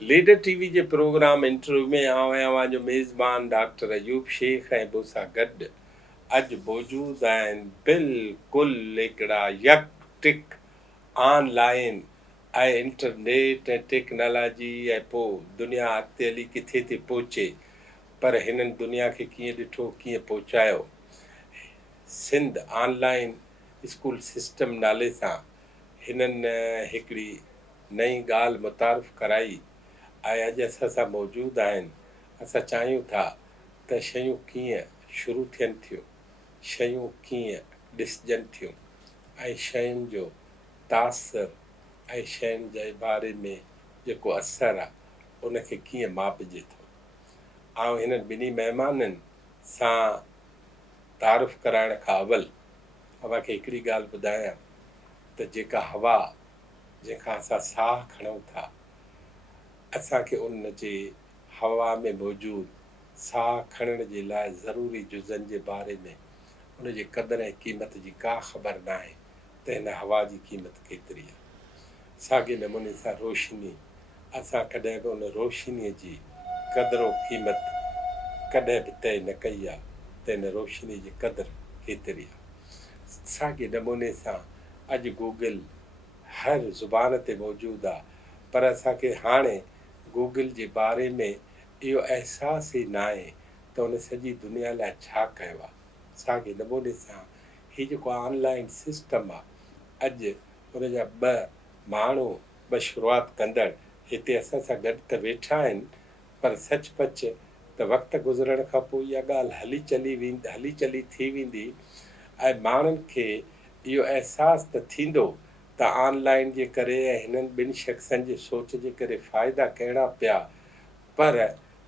Leader TV जे programme interview में आवां जो मेज़बान डॉक्टर अयूब शेख ऐं मूंसां गॾु अॼु मौजूदु आहिनि बिल्कुलु हिकिड़ा यकटिक ऑनलाइन ऐं इंटरनेट ऐं टेक्नोलॉजी ऐं पोइ दुनिया अॻिते हली किथे थी पहुचे पर हिननि दुनिया खे कीअं ॾिठो कीअं पहुचायो। सिंध ऑनलाइन स्कूल सिस्टम नाले सां हिननि हिकिड़ी नई ॻाल्हि मुतारिफ़ कराई ऐं अॼु असां सां मौजूदु आहिनि। असां चाहियूं था त शयूं कीअं शुरू थियनि थियूं, शयूं कीअं ॾिसजनि थियूं ऐं शयुनि जो तासिर ऐं शयुनि जे बारे में जेको असरु आहे उनखे कीअं मापिजे थो। ऐं हिननि ॿिन्ही महिमाननि सां तारीफ़ कराइण खां अवल अव्हांखे हिकिड़ी ॻाल्हि ॿुधायां त जेका हवा जंहिंखां असां साहु खणूं था, असांखे उन जे हवा में मौजूदु साहु खणण जे लाइ ज़रूरी जुज़नि जे बारे में उन जे क़दुरु ऐं क़ीमत जी का ख़बर न आहे त हिन हवा जी क़ीमत केतिरी आहे। साॻे नमूने सां रोशनी, असां कॾहिं बि उन रोशनीअ जी क़दुरु क़ीमत कॾहिं बि तइ न कई आहे त हिन रोशनी जी क़दुरु केतिरी आहे। साॻे नमूने सां अॼु गूगल हर ज़ुबान ते मौजूदु आहे, पर असांखे हाणे गूगल जे बारे में इहो अहसासु ई न आहे त उन सॼी दुनिया लाइ छा कयो आहे। साॻे नमूने सां हीउ जेको ऑनलाइन सिस्टम आहे, अॼु उन जा ॿ माण्हू ॿ शुरूआति कंदड़ हिते असां सां गॾु त वेठा आहिनि, पर सचपच त वक़्तु गुज़रण खां पोइ इहा ॻाल्हि हली चली थी वेंदी ऐं माण्हुनि खे इहो अहसासु त थींदो त ऑनलाइन जे करे ऐं हिननि ॿिनि शख़्सनि जे सोच जे करे फ़ाइदा कहिड़ा पिया, पर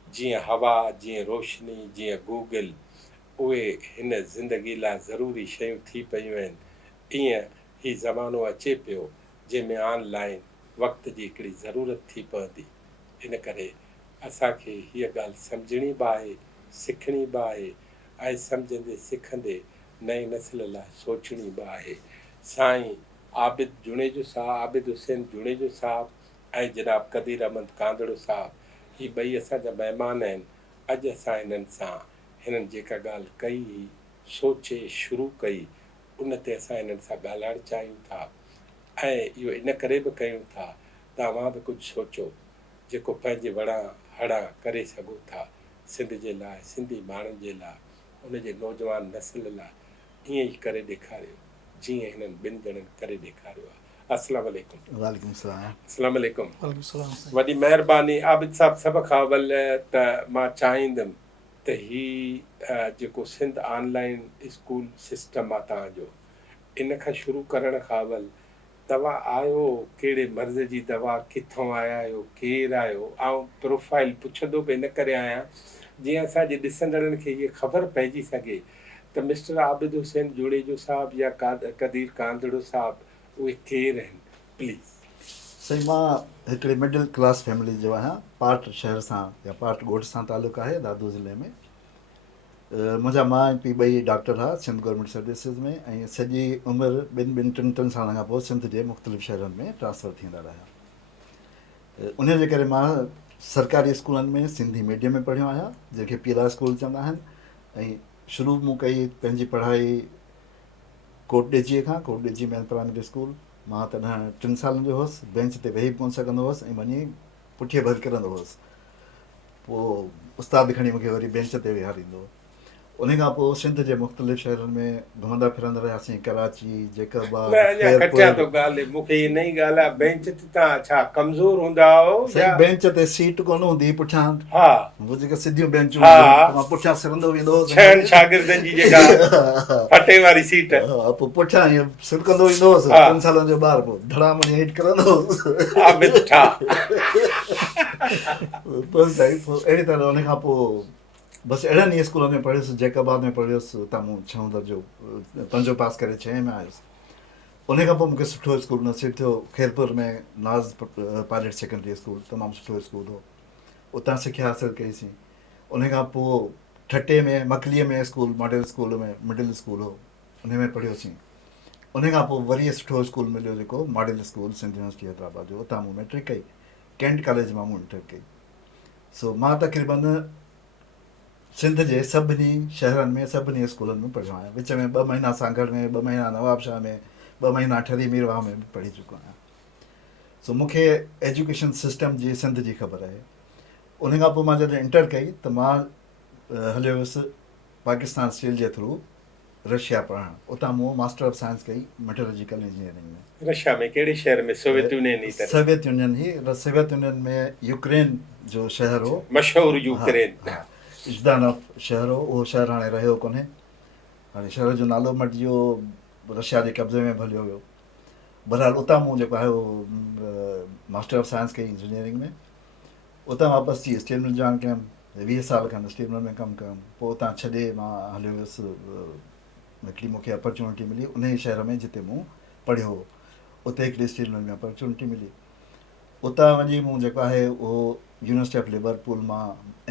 जीअं हवा, जीअं रोशनी, जीअं गूगल उहे हिन ज़िंदगी लाइ ज़रूरी शयूं थी पियूं आहिनि, ईअं हीउ ज़मानो अचे पियो जंहिंमें ऑनलाइन वक़्त जी हिकिड़ी ज़रूरत थी पवंदी। इन करे असांखे हीअ ॻाल्हि सम्झणी बि आहे, सिखणी बि आहे ऐं सम्झंदे सिखंदे नई नस्ल लाइ सोचणी बि आहे। साईं आबिद जुणेजो साहब, आबिद हुसैन जुणेजो साहब ऐं जनाब कदीर अहमद कांदड़ो साहब, हीअ ॿई असांजा महिमान आहिनि। अॼु असां हिननि सां हिननि जेका ॻाल्हि कई हुई, सोचे शुरू कई, उन ते असां हिननि सां ॻाल्हाइणु चाहियूं था ऐं इहो इन करे बि कयूं था त तव्हां बि कुझु सोचो जेको पंहिंजे वणा हणा करे सघो था सिंध जे लाइ, सिंधी माण्हुनि जे लाइ, उन जे नौजवान नस्ल लाइ ईअं ई करे ॾेखारियो जीअं हिननि ॿिनि ॼणनि करे ॾेखारियो आहे। अस्सलाम वालेकुम। वालेकुम सलाम। अस्सलाम वालेकुम। वॾी महिरबानी आबिद साहब। सभ खां अवल त मां चाहींदुमि त हीउ जेको सिंध ऑनलाइन स्कूल सिस्टम आहे तव्हांजो, इन खां शुरू करण खां अवल तव्हां आहियो कहिड़े मर्ज़ जी दवा, किथां आया आहियो, केरु आहियो, ऐं प्रोफाइल पुछंदो बि इन करे आहियां जीअं असांजे ॾिसंदड़नि खे इहे ख़बर पइजी सघे त मिस्टर आबिद हुसैन जुड़ेजो साहब या कदीर कांदड़ो साहब उहे केरु आहिनि, प्लीज़। साईं, मां हिकिड़े मिडिल क्लास फैमिली जो आहियां। पाट शहर सां या पाट ॻोठ सां तालुक़ु आहे, दादू ज़िले में। मुंहिंजा माउ ऐं पीउ ॿई डॉक्टर हुआ सिंध गवर्नमेंट सर्विसिस में, ऐं सॼी उमिरि ॿिनि टिनि सालनि खां पोइ सिंध जे मुख़्तलिफ़ शहरनि में ट्रांसफ़र थींदा रहिया। उन जे करे मां सरकारी स्कूलनि में सिंधी मीडियम में पढ़ियो आहियां, जंहिंखे पीला स्कूल चवंदा आहिनि। ऐं शुरू मूं कई पंहिंजी पढ़ाई कोट ॾिजीअ खां, कोट ॾिजी मैन प्राइमरी स्कूल। मां तॾहिं 3 सालनि जो हुउसि, बेंच ते वेही कोन सघंदो हुउसि ऐं वञी पुठीअ भर किरंदो हुउसि। पोइ उस्तादु खणी मूंखे वरी बेंच ते वेहारींदो हो। उन खां पोइ सिंध जे मुख़्तलिफ़ शहरनि में घुमंदा फिरंदा रहियासीं, कराची, न जैकबाद, अञा कटिया थो ॻाल्हि, मूंखे इहा नई ॻाल्हि आहे। बेंच ते तव्हां छा कमज़ोर हूंदा हो या? साईं, बेंच ते सीट कोन हूंदी पुठियां, हा, वो जेके सिधियूं बेंचूं हा, हूंदियूं, त मां पुठियां सिरंदो वेंदो हुउसि। छहनि शागिर्दनि जी जेका फटे वारी सीट। हा, पोइ पुठियां ईअं सिरकंदो ईंदो हुउसि। हा, 3 सालनि जो ॿारु, पोइ धड़ाम ईअं हेठि किरंदो हुउसि। आबिद ठा। बसि साईं, पोइ अहिड़ी तरह उन खां पोइ बसि अहिड़नि ई स्कूलनि में पढ़ियुसि। जैकबाद में पढ़ियुसि, उतां मूं 6 दर्जो 5 पास करे 6 में आयुसि। उन खां पोइ मूंखे सुठो स्कूल नसीबु थियो, खैरपुर में नाज़ पायलट सेकेंड्री स्कूल, तमामु सुठो स्कूल हो। उतां सिखिया हासिलु कईसीं। उन खां पोइ ठटे में मकलीअ में स्कूल, मॉडल स्कूल में मिडिल स्कूल हो, उन में पढ़ियोसीं। उन खां पोइ वरी सुठो स्कूल मिलियो जेको model school Sindh university Hyderabad जो, उतां मूं मैट्रिक कई। कैंट कॉलेज मां मूं इंटर कई। सो मां तक़रीबन सिंध जे सभिनी शहरनि में सभिनी स्कूलनि में पढ़ियो आहियां। विच में 2 महीना सांगड़ में, 2 महीना नवाबशाह में, 2 महीना ठरी मीरवाह में बि पढ़ी चुको आहियां। सो मूंखे एजुकेशन सिस्टम जी सिंध जी ख़बर आहे। उन खां पोइ मां जॾहिं इंटर कई त मां हलियो वियुसि पाकिस्तान स्टील जे थ्रू रशिया पढ़णु। उतां मूं मास्टर ऑफ साइंस कई मेटलर्जिकल इंजीनियरिंग में। रशिया में कहिड़े शहर में? सोवियत यूनियन ई तरह सोवियत यूनियन ही, सोवियत यूनियन में यूक्रेन जो शहर हो, मशहूरु हा यूक्रेन। हा, इजदानोफ शहर हो, उहो शहर हाणे रहियो कोन्हे। हाणे शहर जो नालो मटिजी वियो, रशिया जे कब्ज़े में बि हलियो वियो। बहरहाल उतां मूं जेको आहे उहो मास्टर ऑफ साइंस कई इंजीनियरिंग में। उतां वापसि थी स्टील मिल जॉइन कयमि, 20 साल खनि स्टील मिल में कमु कयुमि। पोइ उतां छॾे मां हलियो वियुसि, हिकिड़ी मूंखे अपॉर्चुनिटी मिली उन ई शहर में जिते मूं पढ़ियो हो। उते हिकिड़ी स्टील मिल में अपॉर्चुनिटी मिली। उतां वञी मूं जेको आहे उहो यूनिवर्सिटी ऑफ लिवरपूल मां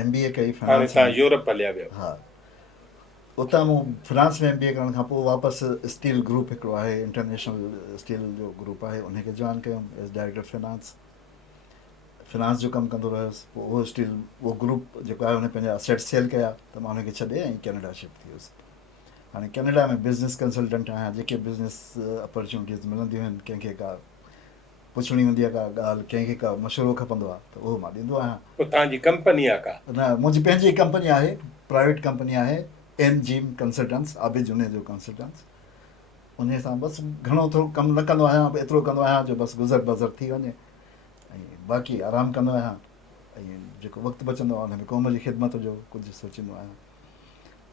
MBA कई हाणे फाइनेंस तव्हां में। यूरोप हलिया वियो। हा, उतां मूं फ्रांस में MBA करण खां पोइ वापसि स्टील ग्रुप हिकिड़ो आहे, इंटरनेशनल स्टील जो ग्रुप आहे, उनखे जॉइन कयुमि एज़ डायरेक्टर फिनांस जो कमु कंदो रहियुसि। पोइ उहो स्टील उहो ग्रुप जेको आहे उन पंहिंजा असेट सेल कया त मां हुनखे छॾे ऐं कैनेडा शिफ्ट थी वियुसि। हाणे कैनेडा में बिज़नेस कंसल्टेंट आहियां। जेके बिज़नेस अपॉर्चुनिटीज़ मिलंदियूं आहिनि, कंहिंखे का पुछणी हूंदी आहे, का ॻाल्हि कंहिंखे का मशवरो खपंदो आहे त उहो मां ॾींदो आहियां। पोइ तव्हांजी कंपनी आहे का? न, मुंहिंजी पंहिंजी कंपनी आहे, प्राइवेट कंपनी आहे, एनजीम कंसल्टेंट्स, आबिद उन जो कंसल्टेंट्स। उन सां बसि घणो थोरो कमु न कंदो आहियां, एतिरो कंदो आहियां जो बसि गुज़र बसर थी वञे, ऐं बाक़ी आरामु कंदो आहियां। ऐं जेको वक़्तु बचंदो आहे हुन में क़ौम जी ख़िदमत जो कुझु सोचींदो आहियां।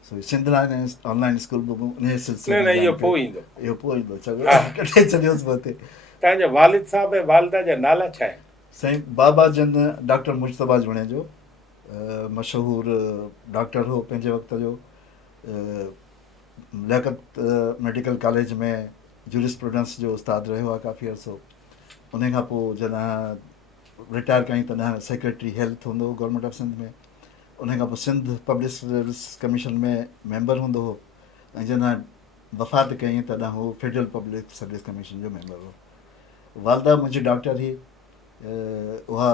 सो सिंध ऑनलाइन स्कूल बि उन सिलसिले न में इहो जॉइन पोइ कयो। ईंदो। इहो पोइ ईंदो, चङो हा। कॾहिं छॾियोसि बि हुते। तव्हांजा वालिद साहब ऐं वालिदा जा नाला छा आहिनि? साईं बाबा जन डॉक्टर मुश्तबा जुणे जो, मशहूरु डॉक्टर हो पंहिंजे वक़्त जो। लियाकत मेडिकल कॉलेज में जूरिस्प्रूडेंस जो उस्तादु रहियो आहे काफ़ी अर्सो। उन खां पोइ जॾहिं रिटायर कयईं तॾहिं सेक्रेटरी हेल्थ हूंदो हो गवर्नमेंट ऑफ सिंध में। उन खां पोइ सिंध पब्लिक सर्विस कमीशन में मेंबर हूंदो हो, ऐं जॾहिं वफ़ात कयईं तॾहिं हू फेडरल पब्लिक सर्विस कमीशन जो मेंबर हो। वालदा मुंहिंजी डॉक्टर ही, उहा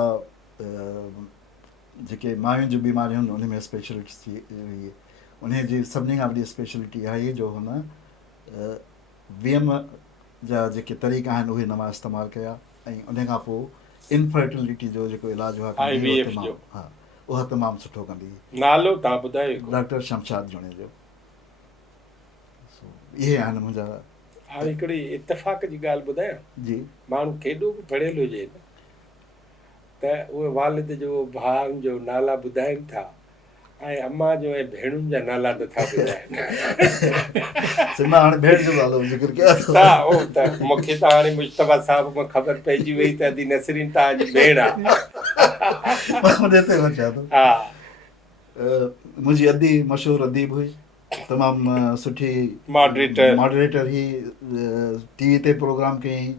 जेके मायुनि जूं बीमारियूं आहिनि उन में स्पेशलिस्ट थी हुई। उन जी सभिनी खां वॾी स्पेशलिटी आहे जो हुन VM जा जेके तरीक़ा आहिनि उहे नवां इस्तेमालु कया, ऐं उन खां पोइ इनफर्टिलिटी जो जेको इलाजु हुआ कंदी हुई, IVF जो। हा, उहा तमामु सुठो कंदी हुई। नालो तव्हां ॿुधायो हिकिड़ो। डॉक्टर शमशाद जुणे जो। इहे आहिनि मुंहिंजा। हाणे हिकिड़ी इतफ़ाक़ जी ॻाल्हि ॿुधायां। जी। माण्हू केॾो बि पढ़ियल हुजे न, त उहे वालिद जो भाउनि जो नाला ॿुधाइनि था, ऐं अम्मा जो ऐं भेणुनि जा नाला नथा ॿुधाइनि। मां हाणे भेण जो नालो ज़िक्र कयां थो। हा, उहो त मूंखे त हाणे मुश्तबा साहिब मां ख़बर पइजी वई त अदी नसरीन तव्हांजी भेण आहे। मां उन ते वञा थो। हा। मुंहिंजी अदी मशहूरु अदीब हुई, तमामु सुठी मॉडरेटर ही। TV ते प्रोग्राम कयईं,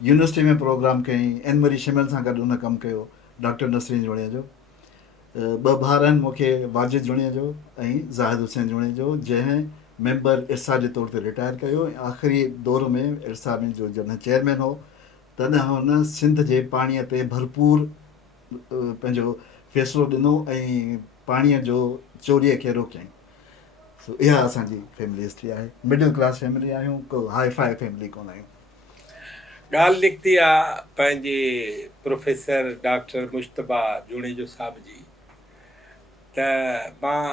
यूनिवर्सिटी में प्रोग्राम कयईं, एन मरी शिमल सां गॾु हुन कमु कयो, डॉक्टर नसरीन जुणे जो। 2 भाउर आहिनि मूंखे, वाजिद जुणे जो ऐं ज़ाहिद हुसैन जुणे जो, जंहिं मेंबर इरसा जे तौर ते रिटायर कयो, ऐं आख़िरी दौर में इरसा में जो जॾहिं चेयरमैन हो तॾहिं हुन सिंध जे पाणीअ ते भरपूर पंहिंजो फ़ैसिलो ॾिनो ऐं पाणीअ जो चोरीअ खे रोकियईं। सो इहा असांजी फैमिली हिस्ट्री आहे। मिडिल क्लास फैमिली आहियूं, को हाई फाई फैमिली कोन आहियूं। ॻाल्हि निकिती आहे पंहिंजे प्रोफेसर डॉक्टर मुश्तबा जुणे जो साहिब जी, त मां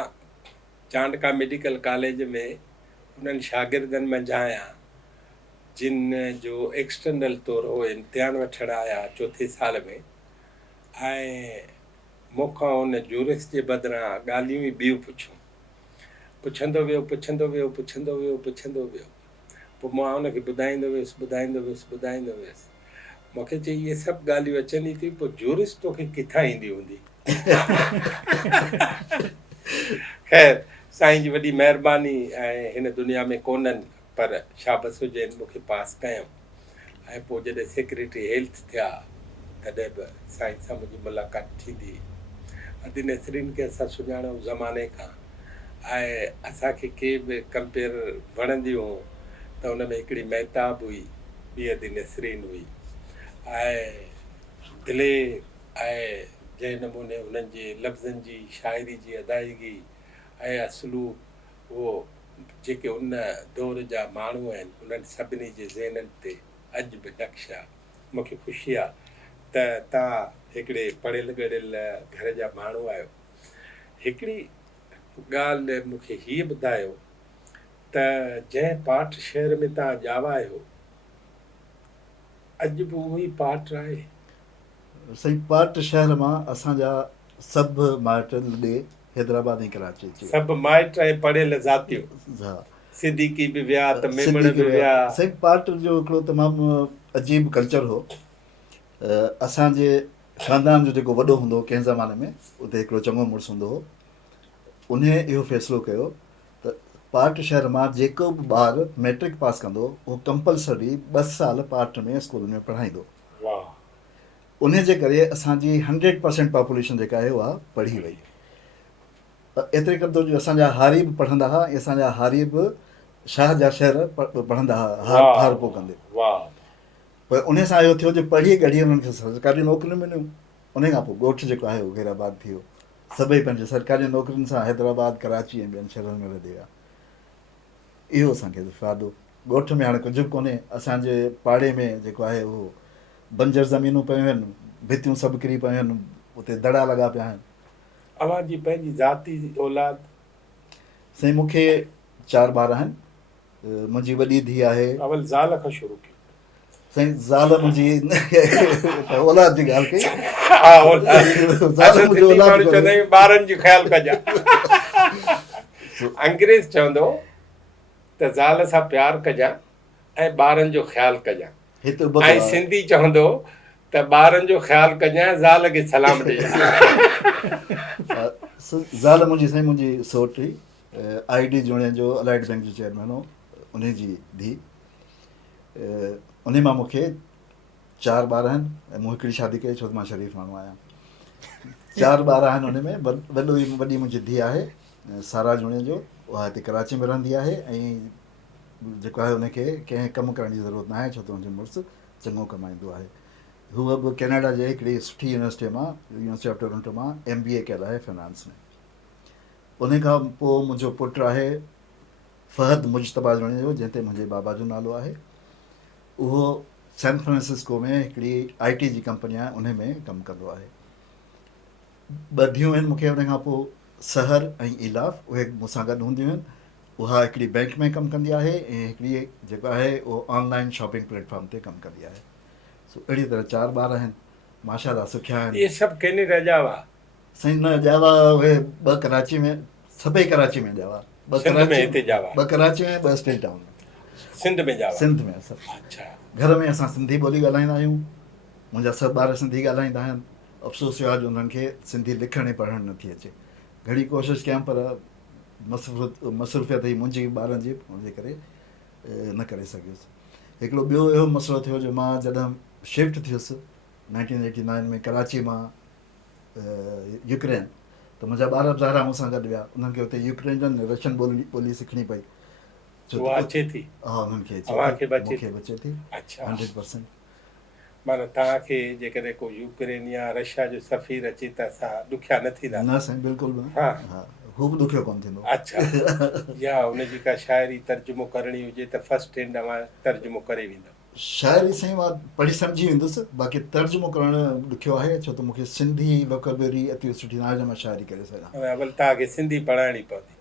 चांडका मेडिकल कॉलेज में उन्हनि शागिर्दनि मंझां आहियां जिन जो एक्सटर्नल तौरु उहे इम्तिहान वठणु आया 4थे साल में, ऐं मूंखां उन जूरिस जे बदिरां ॻाल्हियूं ई ॿियूं पुछंदो वियो। पोइ मां हुनखे ॿुधाईंदो वियुसि। मूंखे चई इहे सभु ॻाल्हियूं अचनि थियूं, पोइ जूरिस तोखे किथां ईंदी हूंदी? ख़ैर, साईं जी वॾी महिरबानी, ऐं हिन दुनिया में कोन्हनि, पर शाबस हुजनि मूंखे पास कयऊं। ऐं पोइ जॾहिं सेक्रेटरी हेल्थ थिया तॾहिं बि साईं सां मुंहिंजी मुलाक़ात थींदी। अदी नसरीन खे असां सुञाणूं ज़माने खां, ऐं असांखे के बि कंपेयर वणंदियूं त हुन में हिकिड़ी महताब हुई, ॿी अदी नसरीन हुई। ऐं दिले ऐं जंहिं नमूने उन्हनि जे लफ़्ज़नि जी शाइरी जी अदायगी ऐं असलूब उहो जेके उन दौर जा माण्हू आहिनि उन्हनि सभिनी जे ज़हननि ते अॼु बि नक्श आहे। मूंखे ख़ुशी आहे त तव्हां हिकिड़े पढ़ियल ॻढ़ियल घर जा माण्हू आहियो। हिकिड़ी ॻाल्हि मूंखे हीअ ॿुधायो त जंहिं पाठ शहर में तव्हां ॼावा आहियो अॼु बि उहो ई पाठ आहे? साईं पाट शहर मां असांजा सभु माइट ॾे हैदराबाद ऐं कराची अची विया। सभु माइट ऐं पढ़ियल ज़ातियूं, हा सिद्दीकी बि विया त मेमण सिंधी बि विया। साईं पाट जो हिकिड़ो तमामु अजीब कल्चर हो। असांजे ख़ानदान जो जेको वॾो हूंदो हो कंहिं ज़माने में उते हिकिड़ो चङो मुड़ुसु हूंदो हो, उन इहो फ़ैसिलो कयो त पाट शहर मां जेको बि ॿारु मैट्रिक पास कंदो उहो कंपलसरी 2 साल पाट में स्कूल में पढ़ाईंदो। वाह। उन जे करे असांजी 100% पॉपुलेशन जेका आहे उहा पढ़ी वई। एतिरे क़दुरु जो असांजा हारी बि पढ़ंदा हुआ ऐं असांजा हारी बि शाह जा शहर पढ़ंदा हुआ हार पोइ कंदे। वाह। पर उन सां इहो थियो जो पढ़ी ॻढ़ी उन्हनि खे सरकारी नौकरियूं मिलियूं। उन खां पोइ ॻोठु जेको आहे उहो हैदराबाद थी वियो। सभई पंहिंजे सरकारी नौकरियुनि सां हैदराबाद कराची ऐं ॿियनि शहरनि में वधी विया। इहो असांखे फ़ाइदो। ॻोठ में हाणे कुझु बि कोन्हे। असांजे पाड़े में जेको आहे उहो बंजर ज़मीनूं पियूं आहिनि, भितियूं सभु किरी पियूं आहिनि, उते दड़ा लॻा पिया आहिनि। अव्हांजी पंहिंजी ज़ाती औलाद? साईं मूंखे 4 ॿार आहिनि। मुंहिंजी वॾी धीउ आहे। अवल ज़ाल खां शुरू कयो। साईं ज़ाल मुंहिंजी औलाद जी ॻाल्हि कई। हा औलाद। ज़ाल मुंहिंजी औलाद चवंदा आहियूं ॿारनि जो ख़्यालु कजां। अंग्रेज़ चवंदो त ज़ाल सां प्यारु कजां ऐं ॿारनि जो ख़्यालु कजां। हिते ऐं सिंधी चवंदो त ॿारनि जो ख़्यालु कजां, ज़ाल खे सलाम ॾिजां। ज़ाल मुंहिंजी साईं मुंहिंजी सौट हुई, ID जूणे जो अलाइड बैंक जो चेयरमैन हो, उन जी धीउ। उन मां मूंखे 4 ॿार आहिनि ऐं मूं हिकिड़ी शादी कई छो त मां शरीफ़ माण्हू आहियां। 4 ॿार आहिनि उन में। वॾी मुंहिंजी धीउ आहे सारा जूणे जो, उहा हिते कराची में रहंदी आहे ऐं जेको आहे उनखे कंहिं कमु करण जी ज़रूरत न आहे छो त हुनजो मुड़ुसु चङो कमाईंदो आहे। हूअ बि कैनेडा जे हिकिड़ी सुठी यूनिवर्सिटी मां, यूनिवर्सिटी ऑफ टोरंटो मां MBA कयल आहे फाइनेंस में। उन खां पोइ मुंहिंजो पुटु आहे फ़हद मुजतबा जूणे जो, जंहिं ते मुंहिंजे बाबा जो नालो आहे। उहो सैन फ्रांसिस्को में हिकिड़ी IT जी कंपनी आहे उन में कमु कंदो आहे। 2 धीअरूं आहिनि मूंखे। उन खां पोइ सहर ऐं इलाफ उहे मूंसां गॾु हूंदियूं आहिनि। उहा हिकिड़ी बैंक में कमु कंदी आहे ऐं हिकिड़ी जेको आहे उहो ऑनलाइन शॉपिंग प्लेटफॉर्म ते कमु कंदी आहे। अहिड़ी तरह 4 ॿार आहिनि, माशाल्लाह सुठिया आहिनि। इहे सभु कैनेडा जा हुआ? साईं न ॼावा उहे 2 कराची में, सभई कराची में ॼावा। 2 कराची में 2 स्टेट टाउन में। सिंध में ॼावा? सिंध में सभु। अच्छा। घर में असां सिंधी ॿोली ॻाल्हाईंदा आहियूं। मुंहिंजा सभु ॿार सिंधी ॻाल्हाईंदा आहिनि। अफ़सोस इहो आहे जो उन्हनि खे सिंधी लिखणु ऐं पढ़णु नथी अचे। घणी कोशिशि कयां पर मसरूफ़ियत हुई मुंहिंजी ॿारनि जी, हुनजे करे न करे सघियुसि। हिकिड़ो ॿियो इहो मसइलो थियो जो मां जॾहिं शिफ्ट थियुसि 1989 में कराची मां यूक्रेन, त मुंहिंजा ॿार ज़ाहिरा मूंसां गॾु विया। उन्हनि खे हुते यूक्रेनियन रशियन ॿोली सिखणी पई। अचे थी? हा उन्हनि खे अचे मूंखे बि अचे थी। अच्छा। 100%। माना तव्हांखे जेकॾहिं को यूक्रेन या रशिया जो सफ़ीर अचे त असां ॾुखिया न थींदा? न साईं बिल्कुलु बि। हा हू बि ॾुखियो कोन थींदो। अच्छा। या हुनजी का शाइरी तर्जुमो करणी हुजे त फर्स्ट हैंड तर्जुमो करे वेंदो? शाइरी साईं मां पढ़ी सम्झी वेंदुसि, बाक़ी तर्जुमो करणु ॾुखियो आहे छो त मूंखे सिंधी वोकेबलरी एतिरी सुठी न आहे जो मां शाइरी करे सघां। अवल तव्हांखे सिंधी पढ़ाइणी पवंदी?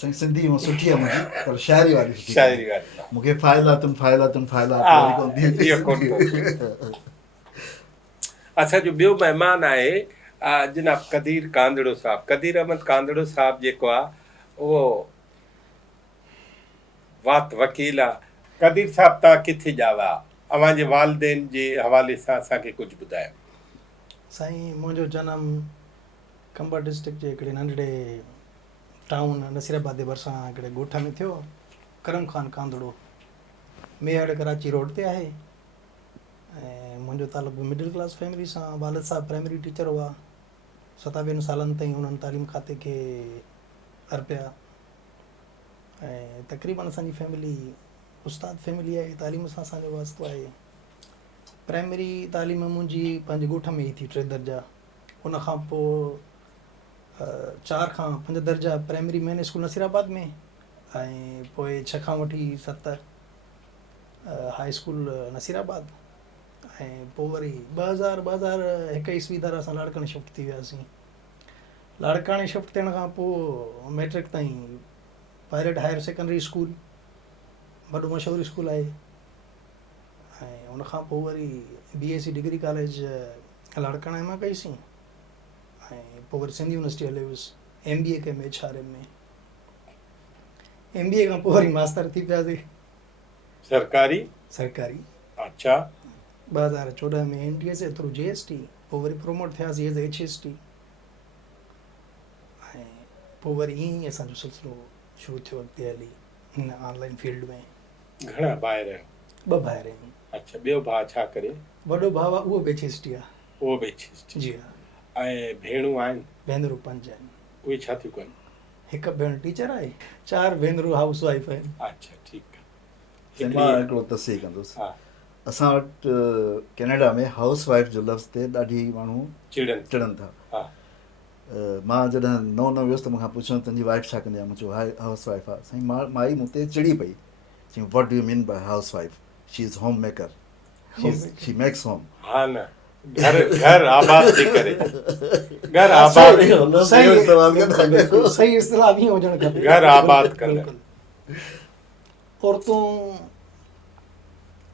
साईं सिंधी हूअ सुठी आहे मुंहिंजी, पर शाइरी वारी सुठी शाइरी वारी मूंखे फ़ाइलात कोन थी। असांजो ॿियो महिमान आहे जनाब कदीर कांदड़ो साहब। कदीर अहमद कांदड़ो साहब जेको आहे उहो वात वकील आहे। कदीर साहब तव्हां किथे ॼावा? अव्हांजे वालदेन जे हवाले सां असांखे कुझु ॿुधायो। साईं मुंहिंजो जनमु कंबर डिस्ट्रिक्ट जे हिकिड़े नंढड़े टाउन नसीराबाद जे भरिसां हिकिड़े ॻोठ में थियो, करम ख़ान कांदड़ो, मेहड़ कराची रोड ते आहे। ऐं मुंहिंजो तालुक़ु मिडिल क्लास फैमिली सां। वालिद साहब प्राइमरी टीचर हुआ। 27 सालनि ताईं हुननि तालीम खाते खे अर्पिया। ऐं तक़रीबन असांजी फैमिली उस्ताद फैमिली आहे। तालीम सां असांजो वास्तो आहे। प्राइमरी तालीम मुंहिंजी पंहिंजे ॻोठ में ई थी 3 दर्जा। उन खां पोइ 4 खां 5 दर्जा प्राइमरी मेन स्कूल नसीराबाद में, ऐं पोइ 6 खां वठी 7 हाई स्कूल नसीराबाद, ऐं पोइ वरी 2021 ईस्वी दर असां लाड़काणे शिफ्ट थी वियासीं। लाड़काणे शिफ्ट थियण खां पोइ मैट्रिक ताईं पायलट हायर सेकेंडरी स्कूल, वॾो मशहूरु स्कूल आहे, ऐं उन खां पोइ वरी BSc डिग्री कॉलेज लाड़काणे मां कईसीं, ऐं पोइ वरी सिंध यूनिवर्सिटी हलियो हुयुसि MBA कयमि HRM में। MBA खां पोइ वरी मास्तर थी पियासीं सरकारी? सरकारी। अच्छा। 2014 में NTA जे थ्रू JST, पोइ वरी प्रोमोट थियासीं एज HST, ऐं पोइ वरी ईअं ई असांजो सिलसिलो शुरू थियो अॻिते हली हिन ऑनलाइन फील्ड में। घणा भाउर आहियो? 2 भाउर आहिनि। अच्छा, ॿियो भाउ छा करे? वॾो भाउ आहे, उहो बि HST आहे। उहो बि HST? जी हा। ऐं भेणूं आहिनि? भेनरूं 5 आहिनि। उहे छा थियूं कनि? हिकु भेण टीचर आहे, 4 भेनरूं हाउस वाइफ आहिनि। अच्छा, ठीकु आहे। मां हिकिड़ो तस्सीह कंदुसि। हा। असां वटि कैनेडा में हाउस वाइफ जो लफ़्ज़ ते ॾाढी माण्हू चिड़नि था। हा। मां जॾहिं नओं वियुसि त मूंखां पुछियो तुंहिंजी वाइफ छा कंदी आहे, मूं चयो हाउस वाइफ आहे। साईं माई मूं ते चिड़ी पई, चई what do you mean by housewife? She is homemaker, she makes home. हा न, घर आबाद थी करे, घर आबाद, सही इस्तिलाह बि हुजणु खपे, घर आबाद कंदा। औरतूं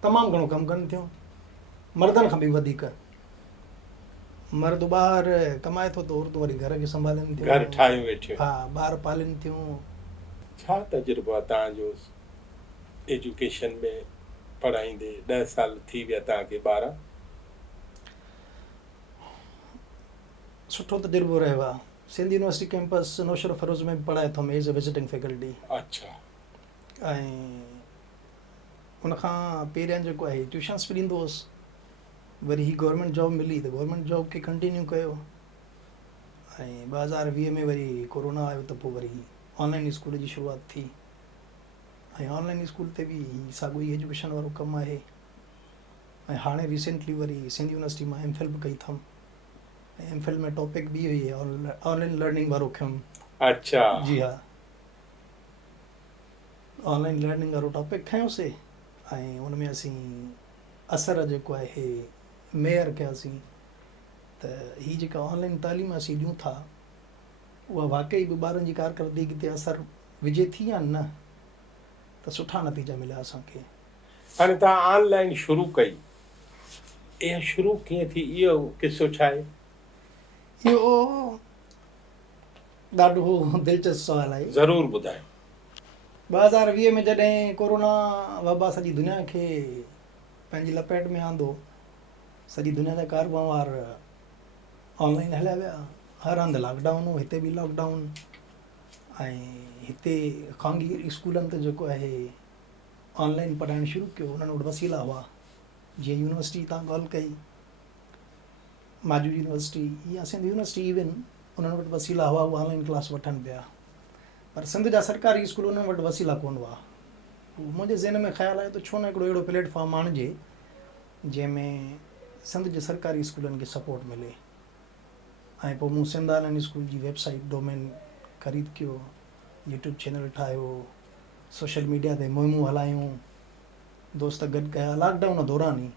तमामु घणो कमु कनि थियूं, मर्दनि खां बि वधीक। मर्द ॿाहिरि कमाए थो त औरतूं वरी घर खे संभालनि थियूं, घर ठाहियूं वेठियूं। हा, ॿार पालनि थियूं। छा तजुर्बो आहे तव्हांजो एजुकेशन में? पढ़ाईंदे 10 साल थी विया तव्हांखे? 12? सुठो तजुर्बो रहियो आहे। सिंध यूनिवर्सिटी कैंपस नौशर फरोज़ में पढ़ाए थो एज अ विजिटिंग फैकल्टी। अच्छा। ऐं उनखां पहिरियां जेको आहे ट्यूशन्स बि ॾींदो हुउसि, वरी ही गवर्नमेंट जॉब मिली त गवर्नमेंट जॉब खे कंटिन्यू कयो, ऐं 2020 में वरी कोरोना आयो त पोइ वरी ऑनलाइन स्कूल जी शुरूआति थी, ऐं ऑनलाइन स्कूल ते बि साॻियो ई एजुकेशन वारो कमु आहे। ऐं हाणे रिसेंटली वरी सिंध यूनिवर्सिटी मां MPhil बि कई अथमि, ऐं MPhil में टॉपिक बि हुई ऑनलाइन लर्निंग वारो खयुमि। अच्छा। जी हा, ऑनलाइन लर्निंग वारो टॉपिक खयोंसीं, ऐं उन में असीं असर जेको आहे मेयर कयासीं त ही जेका ऑनलाइन तालीम असीं ॾियूं था उहा वाक़ई बि ॿारनि जी कारकर्दगी ते असरु विझे थी या न, त सुठा नतीजा मिलिया असांखे। हाणे तव्हां ऑनलाइन शुरू कई, इहा शुरू कीअं थी, इहो किसो छा आहे? इहो ॾाढो दिलचस्प सुवालु आहे। ज़रूरु ॿुधायो। 2020 में जॾहिं कोरोना वबा सॼी दुनिया खे पंहिंजी लपेट में आंदो, सॼी दुनिया जा कारोबार ऑनलाइन हलिया विया, हर हंधि लॉकडाउन हो, हिते बि लॉकडाउन, ऐं हिते ख़ानगी स्कूलनि ते जेको आहे ऑनलाइन पढ़ाइणु शुरू कयो। उन्हनि वटि वसीला हुआ, जीअं यूनिवर्सिटी तव्हां ॻाल्हि कई, माजूद यूनिवर्सिटी या सिंध यूनिवर्सिटी इवन, उन्हनि वटि वसीला हुआ, उहा ऑनलाइन क्लास वठनि पिया। पर सिंध जा सरकारी स्कूल उन्हनि वटि वसीला कोन हुआ। मुंहिंजे ज़हन में ख़्यालु आयो त छो न हिकिड़ो अहिड़ो प्लेटफॉर्म आणिजे जंहिंमें सिंध जे सरकारी स्कूलनि खे सपोर्ट मिले। ऐं पोइ मूं सिंध ऑनलाइन स्कूल जी वेबसाइट डोमेन ख़रीद कयो, यूट्यूब चैनल ठाहियो, सोशल मीडिया ते मुहिमूं हलायूं, दोस्त गॾु कया लॉकडाउन दौरान ई,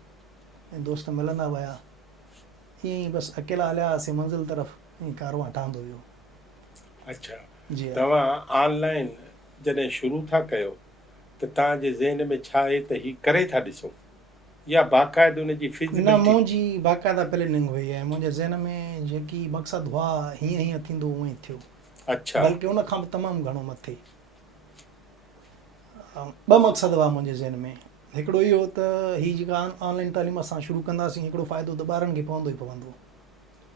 ऐं दोस्त मिलंदा विया, ईअं ई बसि अकेला हलियासीं मंज़िल तरफ़, ईअं कारवां ठहंदो वियो। अच्छा। जी तव्हां ऑनलाइन जॾहिं शुरू था कयो त तव्हांजे ज़हन में छा आहे त हीउ करे था ॾिसूं, या बाक़ाइदे हुनजी न, फिज़िबिलिटी? मुंहिंजी बाक़ाइदा प्लानिंग हुई ऐं मुंहिंजे ज़हन में जेकी मक़सदु हुआ हीअं थींदो उअं ई थियो। अच्छा। बल्कि उन खां बि तमामु घणो मथे। 2 मक़सद हुआ मुंहिंजे ज़हन में। हिकिड़ो इहो त हीअ जेका ऑनलाइन तालीम असां शुरू कंदासीं, हिकिड़ो फ़ाइदो त ॿारनि खे पवंदो ई पवंदो,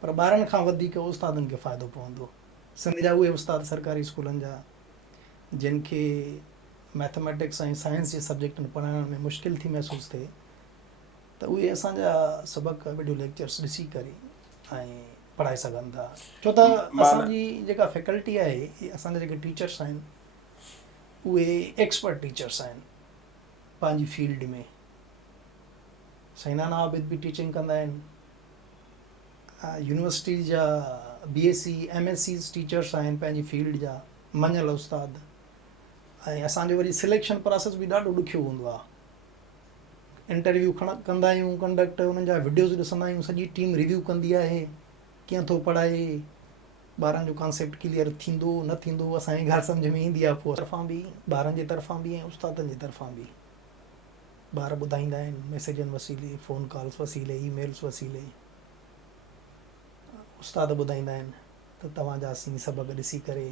पर ॿारनि खां वधीक उस्तादनि खे फ़ाइदो पवंदो। सिंध जा उहे उस्ताद सरकारी स्कूलनि जा जिन खे मैथमेटिक्स ऐं साइंस जे सब्जेक्टनि पढ़ाइण में मुश्किल थी महसूसु थिए, त उहे असांजा सबक़ वीडियो लेक्चर्स ॾिसी करे ऐं पढ़ाए सघनि था। छो त असांजी जेका फैकल्टी आहे, असांजा जेके टीचर्स आहिनि, उहे एक्सपर्ट टीचर्स आहिनि पंहिंजी फील्ड में। साईं नाना आबिद बि टीचिंग कंदा आहिनि, यूनिवर्सिटी जा BSc MSc टीचर्स आहिनि पंहिंजी फील्ड जा मञियल उस्ताद, ऐं असांजो वरी सिलेक्शन प्रोसेस बि ॾाढो ॾुखियो हूंदो आहे। इंटरव्यू कंदा आहियूं, कंडक्ट उन्हनि जा वीडियोज़ ॾिसंदा आहियूं, सॼी टीम रिव्यू कंदी आहे कीअं थो पढ़ाए, ॿारनि जो कॉन्सेप्ट क्लियर थींदो न थींदो, असांजी ॻाल्हि सम्झ में ईंदी आहे पोइ तरफ़ां बि, ॿारनि जे तरफ़ां बि ऐं उस्तादनि जे तरफ़ां बि। ॿार ॿुधाईंदा आहिनि मैसेजनि वसीले, फ़ोन कॉल्स वसीले, ईमेल्स वसीले, उस्ताद ॿुधाईंदा आहिनि त तव्हांजा असीं सबक़ ॾिसी करे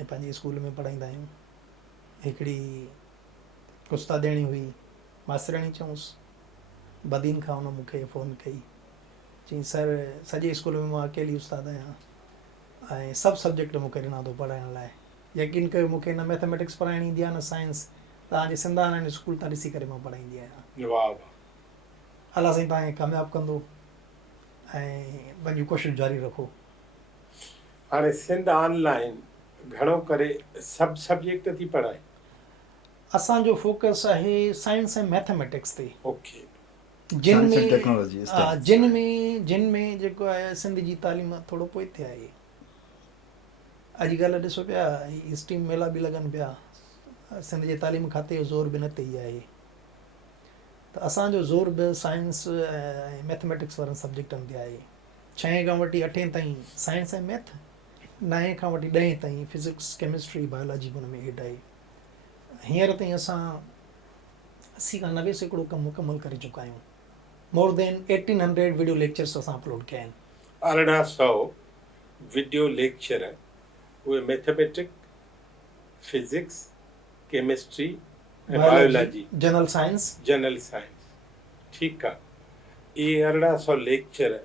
ऐं पंहिंजे स्कूल में पढ़ाईंदा आहियूं। हिकिड़ी उस्तादियाणी हुई, मास्तराणी चयूंसि, बदीन खां हुन मूंखे फ़ोन कई, चई सर सॼे स्कूल में मां अकेली उस्ताद आहियां ऐं सभु सब्जेक्ट मूंखे ॾिना अथऊं पढ़ाइण लाइ, यकीन कयो मूंखे न मैथमेटिक्स पढ़ाइणी ईंदी आहे न साइंस, तव्हांजे सिंधानंद स्कूल तां ॾिसी करे मां पढ़ाईंदी आहियां। वाह वाह, अलाह साईं तव्हांखे कामयाबु कंदो ऐं पंहिंजी कोशिशि जारी रखो। हाणे सिंध ऑनलाइन घणो करे सभु सब्जेक्ट थी पढ़ाए? असांजो फोकस आहे साइंस ऐं मैथमेटिक्स ते। ओके, जिन Science and में technology, STEM. जिन में जेको आहे सिंध जी तालीम थोरो पोइ ते आहे। अॼुकल्ह ॾिसो पिया स्टीम मेला बि लॻनि पिया, सिंध जे तालीम खाते जो ज़ोर बि न ते ई आहे, त असांजो ज़ोर बि साइंस ऐं मैथमेटिक्स वारनि सब्जेक्टनि ते आहे। 6 खां वठी 8 ताईं साइंस ऐं मैथ, 9 खां वठी 10 ताईं फिज़िक्स केमिस्ट्री बायोलॉजी हुन में एड आहे। हींअर ताईं असां 80 खां 90% कमु मुकमल करे चुका आहियूं। मोर देन 1800 वीडियो लेक्चर्स असां अपलोड कया आहिनि। 1800 वीडियो लेक्चर, उहे मैथमेटिक्स, फिजिक्स, केमिस्ट्री ऐं biology, general science, general science, ठीकु आहे। इहे 1800 लेक्चर,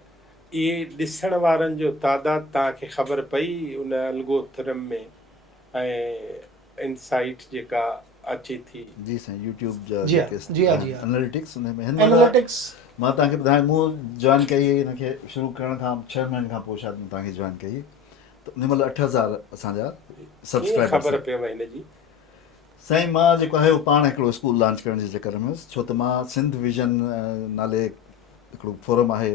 इहे ॾिसण वारनि जो तादादु तव्हांखे ख़बर पई उन अलगोरिथम में ऐं इनसाइट जेका अचे थी? जी साईं, यूट्यूब जा जी हाँ, जी हाँ, जी हाँ। एनालिटिक्स हुन में हिन महिल एनालिटिक्स मां तव्हांखे ॿुधायां, मूं जॉइन कई हिनखे शुरू करण खां 6 महीननि खां पोइ शायदि मूं तव्हांखे जॉइन कई, त उन महिल 8000 असांजा कीअं सब्सक्राइबर्स ख़बर आहिनि। पयव हिन जी? साईं मां जेको आहे उहो पाण हिकिड़ो स्कूल लॉन्च करण जे चकर में हुयुसि, छो त मां सिंध विजन नाले हिकिड़ो फोरम आहे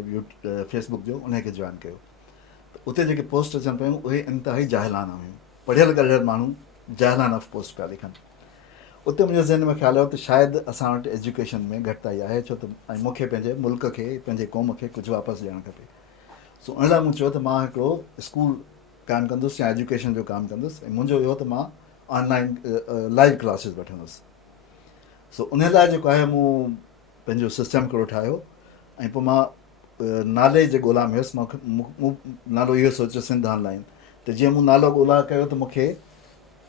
फेसबुक जो, उनखे जॉइन कयो, त उते जेके पोस्ट अचनि पियूं उहे इंतिहाई जाहिलाना हुयूं, पढ़ियल ॻढ़ियल माण्हू जाहिलाना पोस्ट पिया लिखनि। उते मुंहिंजे ज़हन में ख़्यालु आयो त शायदि असां वटि एजुकेशन में घटिताई आहे, छो त ऐं मूंखे पंहिंजे मुल्क खे, पंहिंजे क़ौम खे कुझु वापसि ॾियणु खपे। सो उन लाइ मूं चयो त मां हिकिड़ो स्कूल क़ाइमु कंदुसि या एजुकेशन जो कमु कंदुसि, ऐं मुंहिंजो इहो त मां ऑनलाइन लाइव क्लासिस वठंदुसि। सो उन लाइ जेको आहे मूं पंहिंजो सिस्टम हिकिड़ो ठाहियो, ऐं पोइ मां नाले जे ॻोल्हा में हुयुसि। मूं नालो इहो सोचियो सिंध ऑनलाइन, त जीअं मूं नालो ॻोल्हा कयो त मूंखे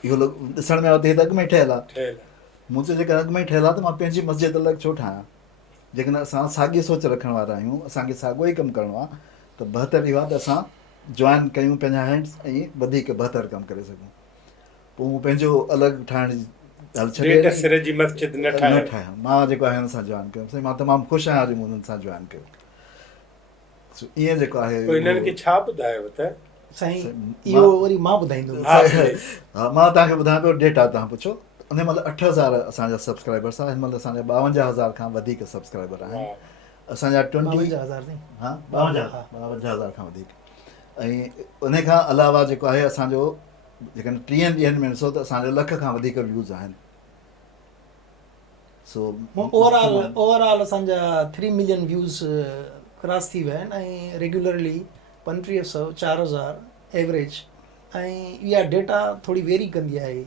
इहो ॾिसण में आयो त इहो त अॻु में ई ठहियलु आहे। मूं चयो जेकर अॻु में ई ठहियलु आहे त मां पंहिंजी मस्जिद अलॻि छो ठाहियां। जेकॾहिं असां साॻी सोच रखण वारा आहियूं, असांखे साॻियो ई कमु करिणो आहे, त बहितर इहो आहे त असां जॉइन कयूं पंहिंजा हैंड्स ऐं वधीक बहितर कमु करे सघूं। पोइ मूं पंहिंजो अलॻि ठाहिण जी ॻाल्हि छॾे सिर जी मस्जिद न ठाहियां। मां जेको आहे हुन सां जॉइन कयो, साईं मां तमामु ख़ुशि आहियां अॼु मूं हुननि सां जॉइन कयो। सो ईअं जेको आहे हिननि खे छा ॿुधायो त? साईं इहो वरी मां ॿुधाईंदुमि। हा, मां तव्हांखे ॿुधायां पियो, डेटा तव्हां पुछो। उन महिल 8000 असांजा सब्सक्राइबर्स आहे, हिन महिल असांजा 52000 खां वधीक सब्सक्राइबर आहिनि। असांजा 52,000 हा 52,000 खां वधीक। ऐं उन खां अलावा जेको आहे असांजो जेकॾहिं 30 ॾींहंनि में ॾिसो त असांजो 1,00,000 खां वधीक व्यूज़ आहिनि। सो ओवरऑल असांजा 3 मिलियन व्यूज़ क्रॉस थी विया आहिनि, ऐं रेगुलरली 3500 4000 एवरेज। ऐं इहा डेटा थोरी वेरी कंदी आहे।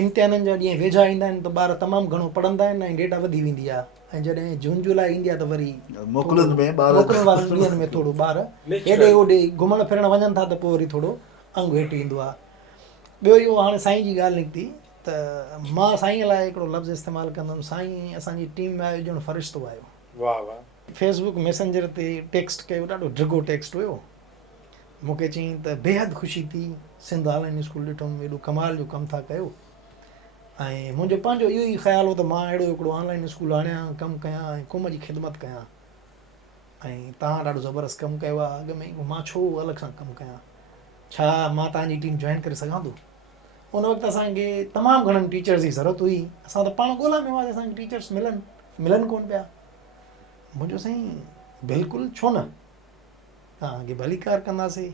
इम्तिहाननि जा ॾींहं वेझा ईंदा आहिनि त ॿार तमामु घणो पढ़ंदा आहिनि ऐं डेटा वधी वेंदी आहे, ऐं जॾहिं जून जुलाई ईंदी आहे त वरी मोकिलनि वारनि ॾींहंनि में थोरो ॿार हेॾे होॾे घुमणु फिरणु वञनि था त पोइ वरी थोरो अंगु हेठि ईंदो आहे। ॿियो इहो हाणे साईं जी ॻाल्हि निकिती त मां साईं लाइ हिकिड़ो लफ़्ज़ इस्तेमालु कंदुमि, साईं असांजी टीम में आयो ॼणु फ़रिश्तो आयो। वाह वाह। फेसबुक मैसेंजर ते टेक्स्ट कयो, ॾाढो ड्रिगो टेक्स्ट हुयो। मूंखे चयईं त बेहदि ख़ुशी थी, सिंध ऑनलाइन स्कूल ॾिठुमि, एॾो कमाल जो कमु था कयो। ऐं मुंहिंजो पंहिंजो इहो ई ख़्यालु हो त मां अहिड़ो हिकिड़ो ऑनलाइन स्कूल आणियां, कमु कयां ऐं क़ौम जी ख़िदमत कयां। ऐं तव्हां ॾाढो ज़बरदस्त कमु कयो आहे अॻु में, मां छो अलॻि सां कमु कयां, छा मां तव्हांजी टीम जॉइन करे सघां थो? उन वक़्तु असांखे तमामु घणनि टीचर्स जी ज़रूरत हुई। असां त पाण ॻोल्हा में हुआसीं, असांखे टीचर्स मिलनि कोन पिया। मुंहिंजो साईं बिल्कुलु छो न, तव्हांखे भली कार कंदासीं।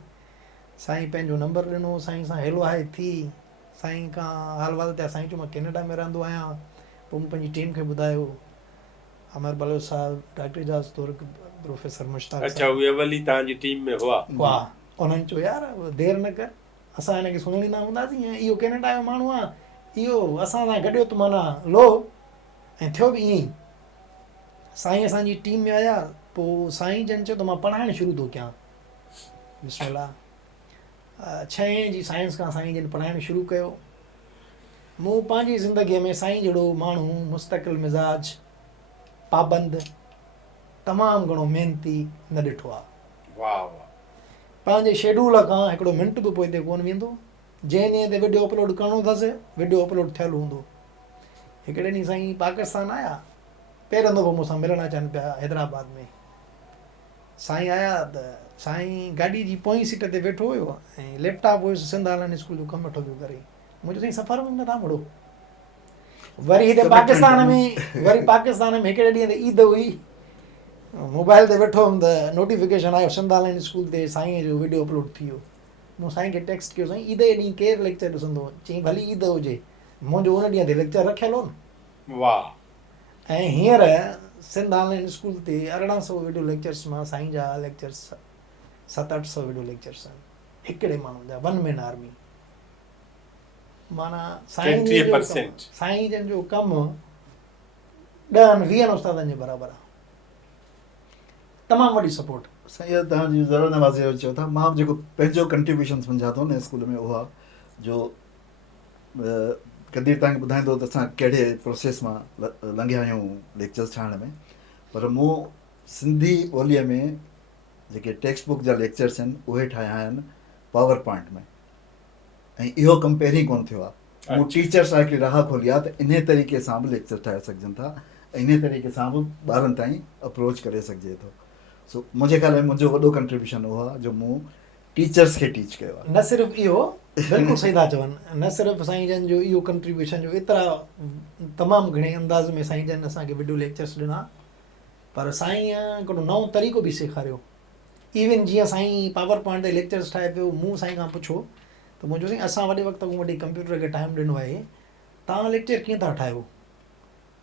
साईं पंहिंजो नंबर ॾिनो, साईं सां हेलो हाय थी, साईं खां हाल वाल थिया। साईं चयो मां कैनेडा में रहंदो आहियां। पोइ मूं पंहिंजी टीम खे ॿुधायो, अमर बलोच साहब, डॉक्टर एजाज़ तुर्क, प्रोफेसर मुश्ताक अच्छा, साहब, उहे वली तव्हांजी टीम में हुआ? वाह। उन्हनि चयो यार देरि न कर, असां हिनखे सुञाणींदा हूंदासीं, ऐं इहो कैनेडा जो माण्हू आहे, इहो असां सां गॾियो त माना लो। ऐं थियो बि ईअं ई। साईं असांजी टीम में आया। पोइ साईं जन चयो त मां पढ़ाइणु शुरू थो कयां। बिस्मिल्लाह। 6 जी साइंस खां साईं जन पढ़ाइणु शुरू कयो। मूं पंहिंजी ज़िंदगीअ में साईं जहिड़ो माण्हू मुस्तक़िल मिज़ाज, पाबंद, तमामु घणो महिनती न ॾिठो आहे। वाह वाह। पंहिंजे शेड्यूल खां हिकिड़ो मिंट बि पोइ ते कोन वेंदो। जंहिं ॾींहं ते वीडियो अपलोड करिणो अथसि, वीडियो अपलोड थियलु हूंदो। हिकिड़े ॾींहुं साईं पाकिस्तान आया, पहिरियों दफ़ो मूंसां मिलणु अचनि पिया हैदराबाद में। साईं आया त साईं गाॾी जी पोईं सीट ते वेठो हुयो ऐं लैपटॉप हुयुसि सिंध आलम स्कूल जो कमु वेठो पियो करे। मुंहिंजो साईं सफ़र में नथा मुड़ो। वरी हिते पाकिस्तान में हिकिड़े ॾींहं ते ईद हुई, मोबाइल ते वेठो हुउमि त नोटिफिकेशन आयो सिंध आलम स्कूल ते साईं जो वीडियो अपलोड थी वियो। मूं साईं खे टेक्स्ट कयो, साईं ईद जे ॾींहुं केरु लेक्चर ॾिसंदो? चई भली ईद हुजे, मुंहिंजो उन ॾींहं ते लेक्चर रखियलु हो न। वाह। ऐं हींअर सिंध ऑनलाइन स्कूल ते 1800 वीडियो लेक्चर्स मां साईं जा लेक्चर्स 700-800 वीडियो लेक्चर्स आहिनि हिकिड़े माण्हू जा, वन मैन आर्मी। माना साईं जन जो कमु 10-20 उस्तादनि जे बराबरि आहे। तमामु वॾी सपोर्ट। साईं तव्हांजी ज़रूरु नवाज़ी जो चयो था। मां जेको पंहिंजो कंट्रीब्यूशन सम्झा थो न स्कूल में, उहा जो कदीर तव्हांखे ॿुधाईंदो त असां कहिड़े प्रोसेस मां लंघिया आहियूं लेक्चर्स ठाहिण में। पर मूं सिंधी ॿोलीअ में जेके टेक्स्ट बुक जा लेक्चर्स आहिनि उहे ठाहिया आहिनि पावर पॉइंट में। ऐं इहो कमु पहिरीं कोन थियो आहे। मूं टीचर्स लाइ हिकिड़ी राह खोली आहे त इन तरीक़े सां बि लेक्चर ठाहे सघजनि था, ऐं इन तरीक़े सां बि ॿारनि ताईं अप्रोच करे सघिजे थो। सो मुंहिंजे ख़्याल में मुंहिंजो वॾो कंट्रीब्यूशन उहो आहे जो मूं टीचर्स खे टीच कयो आहे। न सिर्फ़ु इहो, बिल्कुलु सही था चवनि, न सिर्फ़ु साईं जन जो इहो कंट्रीब्यूशन जो एतिरा तमामु घणे अंदाज़ में साईं जन असांखे वीडियो लेक्चर्स ॾिना, पर साईं हिकिड़ो नओं तरीक़ो बि सेखारियो। इवन जीअं साईं पावर पॉइंट ते लेक्चर्स ठाहे पियो, मूं साईं खां पुछो त मुंहिंजो साईं असां वॾे वक़्त खां वॾी कंप्यूटर खे टाइम ॾिनो आहे, तव्हां लेक्चर कीअं था ठाहियो?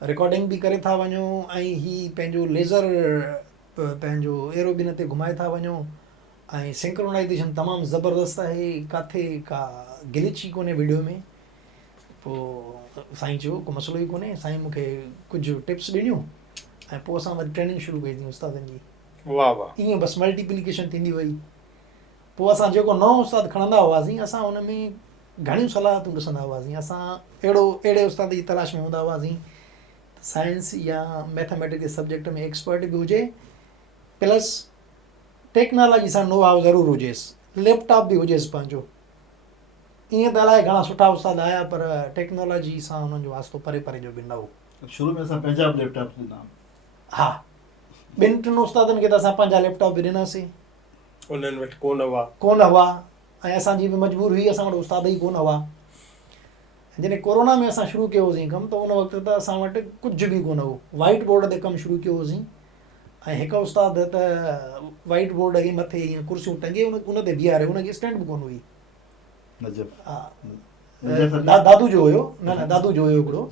रिकॉर्डिंग बि करे था वञो ऐं ही पंहिंजो लेज़र पंहिंजो एरो बिन ते घुमाए था वञो, ऐं सिंक्रोनाइज़ेशन तमामु ज़बरदस्त आहे, किथे का गिलिच ई कोन्हे वीडियो में। पोइ साईं चयो को मसइलो ई कोन्हे। साईं मूंखे कुझु टिप्स ॾिनियूं ऐं पोइ असां वरी ट्रेनिंग शुरू कई अथई उस्तादनि जी। वाह वाह। ईअं बसि मल्टीप्लिकेशन थींदी वई। पोइ असां जेको नओं उस्तादु खणंदा हुआसीं, असां हुन में घणियूं सलाहतूं ॾिसंदा हुआसीं। असां अहिड़े उस्ताद जी तलाश में हूंदा हुआसीं साइंस या मैथमेटिक्स सब्जेक्ट में एक्सपर्ट बि हुजे, प्लस टेक्नोलॉजी सां नो हाउ ज़रूरु हुजेसि, लैपटॉप बि हुजेसि पंहिंजो। ईअं त अलाए घणा सुठा उस्ताद आया, पर टेक्नोलॉजी सां हुननि जो वास्तो परे परे जो बि न हो। शुरू में असां पंहिंजा बि लैपटॉप ॾिना। हा, 2-3 उस्तादनि खे त असां पंहिंजा लैपटॉप बि ॾिनासीं। उन्हनि वटि कोन हुआ ऐं असांजी बि मजबूरी हुई, असां वटि उस्ताद ई कोन हुआ। जॾहिं कोरोना में असां शुरू कयो होसीं कमु, त उन वक़्तु त असां वटि कुझु बि कोन हो। वाइट बोर्ड ते कमु शुरू कयो होसीं ऐं हिकु उस्ताद त वाइट बोर्ड जे मथे ईअं कुर्सियूं टंगे उन ते बीहारे, उनजी स्टैंड बि कोन हुई। दादू जो हुयो, न दादू जो हुयो हिकिड़ो।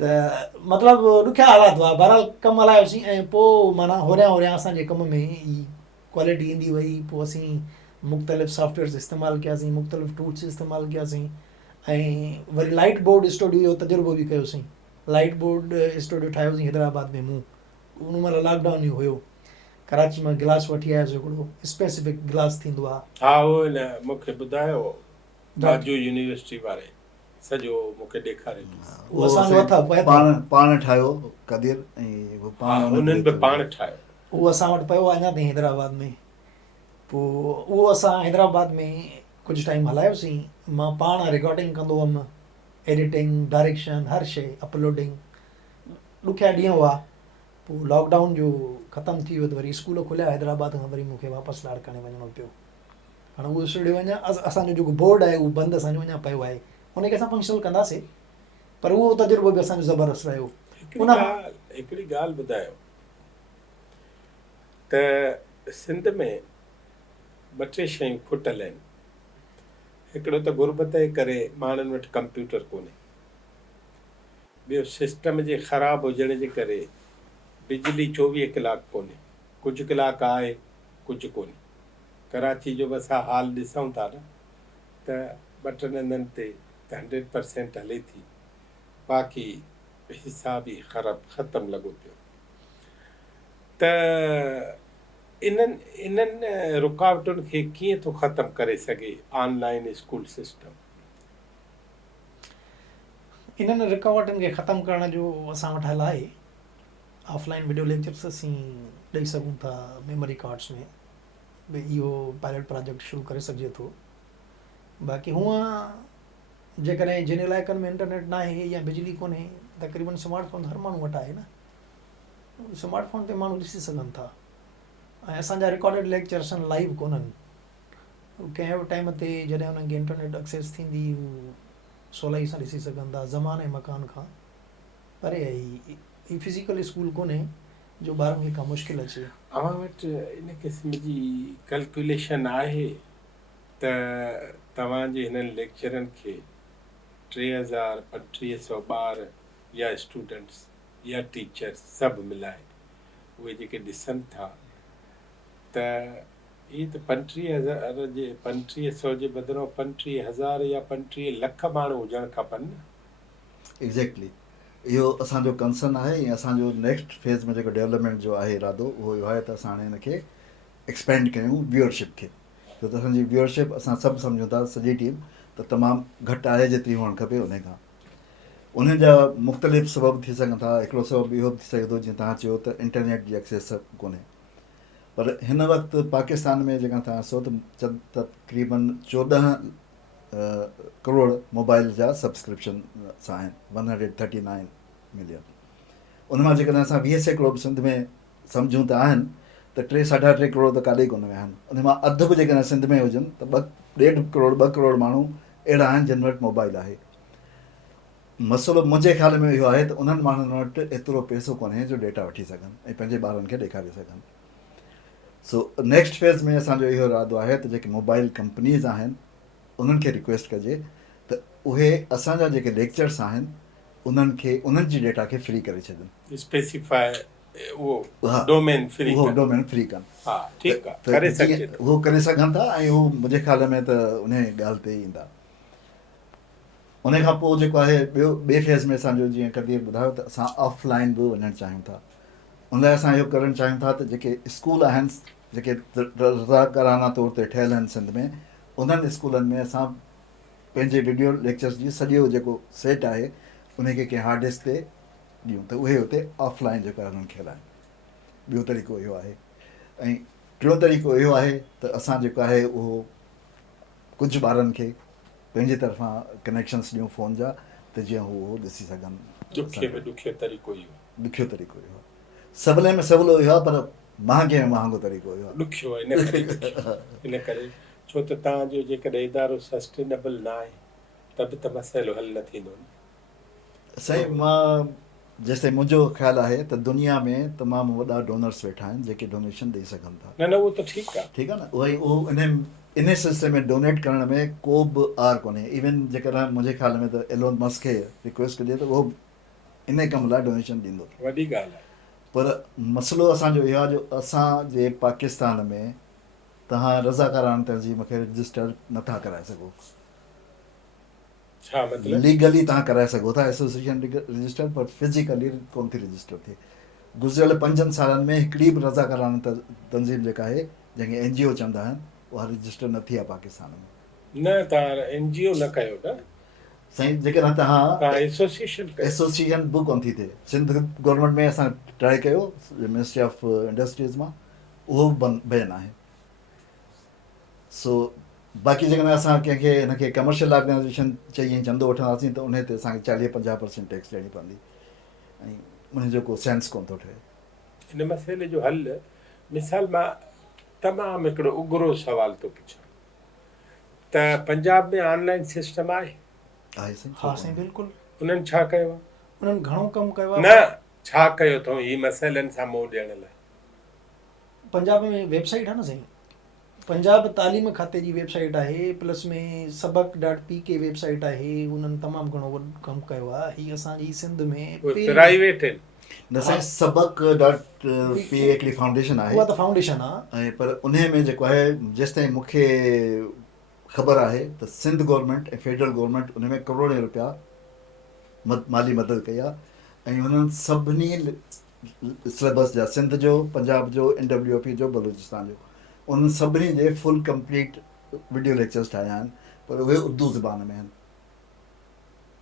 त मतिलबु ॾुखिया हालात हुआ। बहरहाल कमु हलायोसीं ऐं पोइ माना होरियां असांजे कम में ई क्वालिटी ईंदी वई। पोइ असीं मुख़्तलिफ़ सॉफ्टवेयर्स इस्तेमालु कयासीं, मुख़्तलिफ़ टूल्स इस्तेमालु कयासीं, ऐं वरी लाइट बोर्ड स्टूडियो जो तजुर्बो बि कयोसीं। लाइट बोर्ड स्टूडियो ठाहियोसीं हैदराबाद में। मूं उन महिल लॉकडाउन ई हुयो। कराची मां गिलास वठी आयोसीं, हिकिड़ो स्पेसिफिक गिलास थींदो आहे। हा, उहो न मूंखे ॿुधायो बाजू यूनिवर्सिटी वारे, सॼो मूंखे ॾेखारियो। उहो असांजो हथ पाण ठाहियो कदीर, ऐं हुननि बि पाण ठाहियो। उहो असां वटि पियो आहे अञा ताईं हैदराबाद में। पोइ उहो असां हैदराबाद में कुझु टाइम हलायोसीं। मां पाण रिकॉर्डिंग कंदो हुअमि, एडिटिंग, डायरेक्शन, हर शइ, अपलोडिंग। ॾुखिया ॾींहं हुआ। पोइ लॉकडाउन जो ख़तमु थी वियो त वरी स्कूल खुलिया हैदराबाद खां, वरी मूंखे वापसि लाड़काने वञिणो पियो। हाणे उहो स्टूडियो अञा असांजो जेको बोर्ड आहे उहो बंदि असांजो अञा पियो आहे। उनखे असां फंक्शनल कंदासीं, पर उहो तजुर्बो बि असांजो ज़बरदस्त रहियो। हिकिड़ी ॻाल्हि ॿुधायो त सिंध में ॿ टे शयूं खुटल आहिनि. हिकिड़ो त गुरबत जे करे माण्हुनि वटि कंप्यूटर कोन्हे. ॿियो सिस्टम जे ख़राबु हुजण जे करे बिजली 24 कलाक कोन्हे. कुझु कलाक आहे, कुझु कोन्हे. कराची जो बि असां हाल ॾिसूं था न त 2-3 हंधनि ते 100% हले थी, बाक़ी हिसाब ई ख़तमु लॻो पियो. त इन्हनि रुकावटुनि खे कीअं थो ख़तमु करे सघे ऑनलाइन स्कूल सिस्टम? इन्हनि रुकावटुनि खे ख़तमु करण जो असां वटि हल आहे. ऑफलाइन वीडियो लेक्चर्स असीं ॾेई सघूं था मेमोरी कार्ड्स में. इहो पायलट प्रोजेक्ट शुरू करे सघिजे थो. बाक़ी हूअं जेकॾहिं जिन इलाइक़नि में इंटरनेट न आहे या बिजली कोन्हे, तक़रीबन स्मार्टफोन हर माण्हू वटि आहे न. स्मार्टफोन ते माण्हू ॾिसी सघनि था. ऐं असांजा रिकॉर्डेड लेक्चर्स आहिनि, लाइव कोन्हनि. कंहिं बि टाइम ते जॾहिं उन्हनि खे इंटरनेट एक्सेस थींदी, हू सवलाई सां ॾिसी सघनि था. ज़माने मकान खां परे आहे. ही फिज़िकल स्कूल कोन्हे जो ॿारनि खे का मुश्किल अचे. अव्हां वटि इन क़िस्म जी कैलकुलेशन आहे त तव्हांजे हिननि लेक्चरनि खे 3000-3500 ॿार या स्टूडेंट्स या टीचर्स सभु मिलाए उहे जेके ॾिसनि था, त इहे त 35,000 जे 3500 जे बदिरां 35,000 या 35 लख माण्हू हुजणु खपनि न. एग्जैक्टली इहो असांजो कंसर्न आहे. ऐं असांजो नेक्स्ट फेज़ में जेको डेवलपमेंट जो आहे इरादो, उहो इहो आहे त असां हाणे हिनखे एक्सपेंड कयूं व्यूअरशिप खे. छो त असांजी व्यूअरशिप असां सभु सम्झूं था, सॼी टीम, त तमामु घटि आहे जेतिरी हुअणु खपे उन खां. उन्हनि जा मुख़्तलिफ़ सबब थी सघनि था. हिकिड़ो सबब इहो बि थी सघे थो, जीअं तव्हां चयो त इंटरनेट जी एक्सेस कोन्हे. पर हिन वक़्तु पाकिस्तान में जेका तव्हां ॾिसो त तक़रीबन 14 करोड़ मोबाइल जा सब्सक्रिप्शन सां आहिनि, 139 मिलियन. उन मां जेकॾहिं असां 20 सैकड़ो बि सिंध में सम्झूं त आहिनि, त 3-3.5 करोड़ त काॾे कोन विया आहिनि. उन मां अधु बि जेकॾहिं सिंध में हुजनि त 1.5 करोड़ माण्हू अहिड़ा आहिनि जिन वटि मोबाइल आहे. मसइलो मुंहिंजे ख़्याल में इहो आहे त उन्हनि माण्हुनि वटि एतिरो पैसो कोन्हे जो डेटा वठी सघनि ऐं पंहिंजे ॿारनि खे ॾेखारे सघनि. सो नेक्स्ट फेज़ में असांजो इहो इरादो आहे त जेके मोबाइल कंपनीज़ आहिनि उन्हनि खे रिक्वेस्ट कजे त उहे असांजा जेके लेक्चर्स आहिनि उन्हनि खे, उन्हनि जी डेटा खे फ्री करे छॾनि. स्पेसिफाई उहो डोमेन फ्री, उहो डोमेन फ्री कनि. हा ठीकु आहे, करे सघे थो. उहो करे सघनि था. ऐं उहो मुंहिंजे ख़्याल में त उन ॻाल्हि ते ईंदा. उन खां पोइ जेको आहे ॿिए फेज़ में असांजो, जीअं कॾहिं ॿुधायो, त असां ऑफलाइन बि वञणु चाहियूं था. उन लाइ असां इहो करणु चाहियूं था त जेके स्कूल आहिनि, जेके रज़ाकाराना तौर ते ठहियल आहिनि सिंध में, उन्हनि स्कूलनि में असां पंहिंजे वीडियो लेक्चर्स जी सॼो जेको सेट आहे उनखे कंहिं हार्ड डिस्क ते ॾियूं त उहे हुते ऑफलाइन जेको आहे उन्हनि खे हलाइनि. ॿियो तरीक़ो इहो आहे. ऐं टियों तरीक़ो इहो आहे त असां जेको आहे उहो कुझु ॿारनि खे पंहिंजे तरफ़ां कनेक्शन्स ॾियूं फ़ोन जा, त जीअं हू ॾिसी सघनि. ॾुखियो तरीक़ो इहो आहे. सवले में सवलो इहो आहे, पर महांगे में महांगो तरीक़ो इहो आहे. ॾुखियो इन करे छो त तव्हांजो जेकॾहिं इदारो सस्टेनेबल न आहे त बि त मसइलो हल न थींदो न. साईं, मां जेसिताईं मुंहिंजो ख़्यालु आहे त दुनिया में तमामु वॾा डोनर्स वेठा आहिनि जेके डोनेशन ॾेई सघनि था. न उहो त ठीकु आहे. ठीकु आहे न. उहो इन सिलसिले में डोनेट करण में को बि आर कोन्हे. इवन जेकॾहिं मुंहिंजे ख़्याल में त एलोन मस्क खे रिक्वेस्ट कजे त उहो इन कम लाइ डोनेशन ॾींदो. वॾी ॻाल्हि आहे. पर मसइलो असांजो इहो आहे जो असांजे पाकिस्तान में तव्हां रज़ाकाराना तंज़ीम खे रजिस्टर नथा कराए सघो. छा मतिलबु? लीगली तव्हां कराए सघो था एसोसिएशन रजिस्टर, पर फिज़िकली कोन थी रजिस्टर थिए. गुज़िरियल 5 सालनि में हिकिड़ी बि रज़ाकाराना तंज़ीम जेका आहे, जंहिंखे NGO चवंदा आहिनि, उहा रजिस्टर न थी आहे पाकिस्तान में. न, तव्हां NGO न कयो न साईं. जेकॾहिं तव्हां एसोसिएशन बि कोन थी थिए. सिंध गवर्नमेंट में असां ट्राए कयो, मिनिस्ट्री ऑफ इंडस्ट्रीज़ मां, उहो बि बैन आहे. सो बाक़ी जेकॾहिं असां कंहिंखे हिनखे कमर्शियल ऑर्गेनाइज़ेशन चई चंदो वठंदासीं त उन ते असांखे 40-50% टैक्स ॾियणी पवंदी. ऐं उनजो को सेंस कोन थो ठहे. हिन मसइले जो हल, मिसाल मां तमामु हिकिड़ो उग्रो सुवाल थो पुछां त पंजाब में ऑनलाइन सिस्टम आहे? हा साईं, बिल्कुलु. उन्हनि छा कयो आहे? उन्हनि घणो कमु कयो आहे. न, छा कयो अथऊं ही मसइलनि सां मुंहुं ॾियण लाइ? पंजाब में वेबसाइट आहे न साईं, पंजाब तालीम खाते जी वेबसाइट आहे, प्लस में सबक.pk वेबसाइट आहे, उन्हनि तमामु घणो वॾो कमु कयो आहे. हीअ असांजी सिंध में उहे प्राइवेट आहिनि. न साईं, सबक डॉट पी हिकिड़ी फाउंडेशन आहे, उहा त फाउंडेशन आहे. ऐं पर उन में जेको आहे जेसिताईं मूंखे ख़बर आहे त सिंध गवर्नमेंट ऐं फेडरल गवर्नमेंट उन में करोड़े रुपया माली मदद कई आहे. ऐं हुननि सभिनी सिलेबस जा, सिंध जो, पंजाब जो, NWP जो, बलूचिस्तान जो, उन्हनि सभिनी जे फुल कंप्लीट वीडियो लेक्चर्स ठाहिया आहिनि, पर उहे उर्दू ज़बान में आहिनि.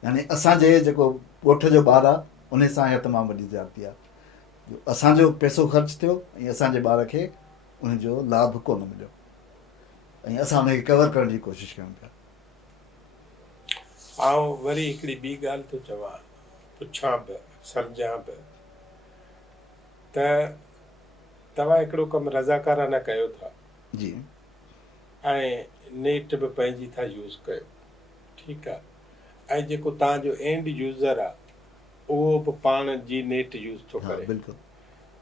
यानी असांजे जेको ॻोठ जो ॿारु आहे उन सां इहा तमामु वॾी ज़्यादती आहे. असांजो पैसो ख़र्चु थियो ऐं असांजे ॿार खे उनजो लाभ कोन मिलियो, ऐं असां उनखे कवर करण जी कोशिशि कयूं पिया. ऐं वरी हिकिड़ी ॿी ॻाल्हि थो चवां, पुछां बि सम्झां बि त तव्हां हिकिड़ो कमु रज़ाकाराना कयो था जी, ऐं नेट बि पंहिंजी था यूज़ कयो, ठीकु आहे. ऐं जेको तव्हांजो एंड यूज़र आहे उहो बि पाण जी नेट यूज़ थो हा करे. बिल्कुलु,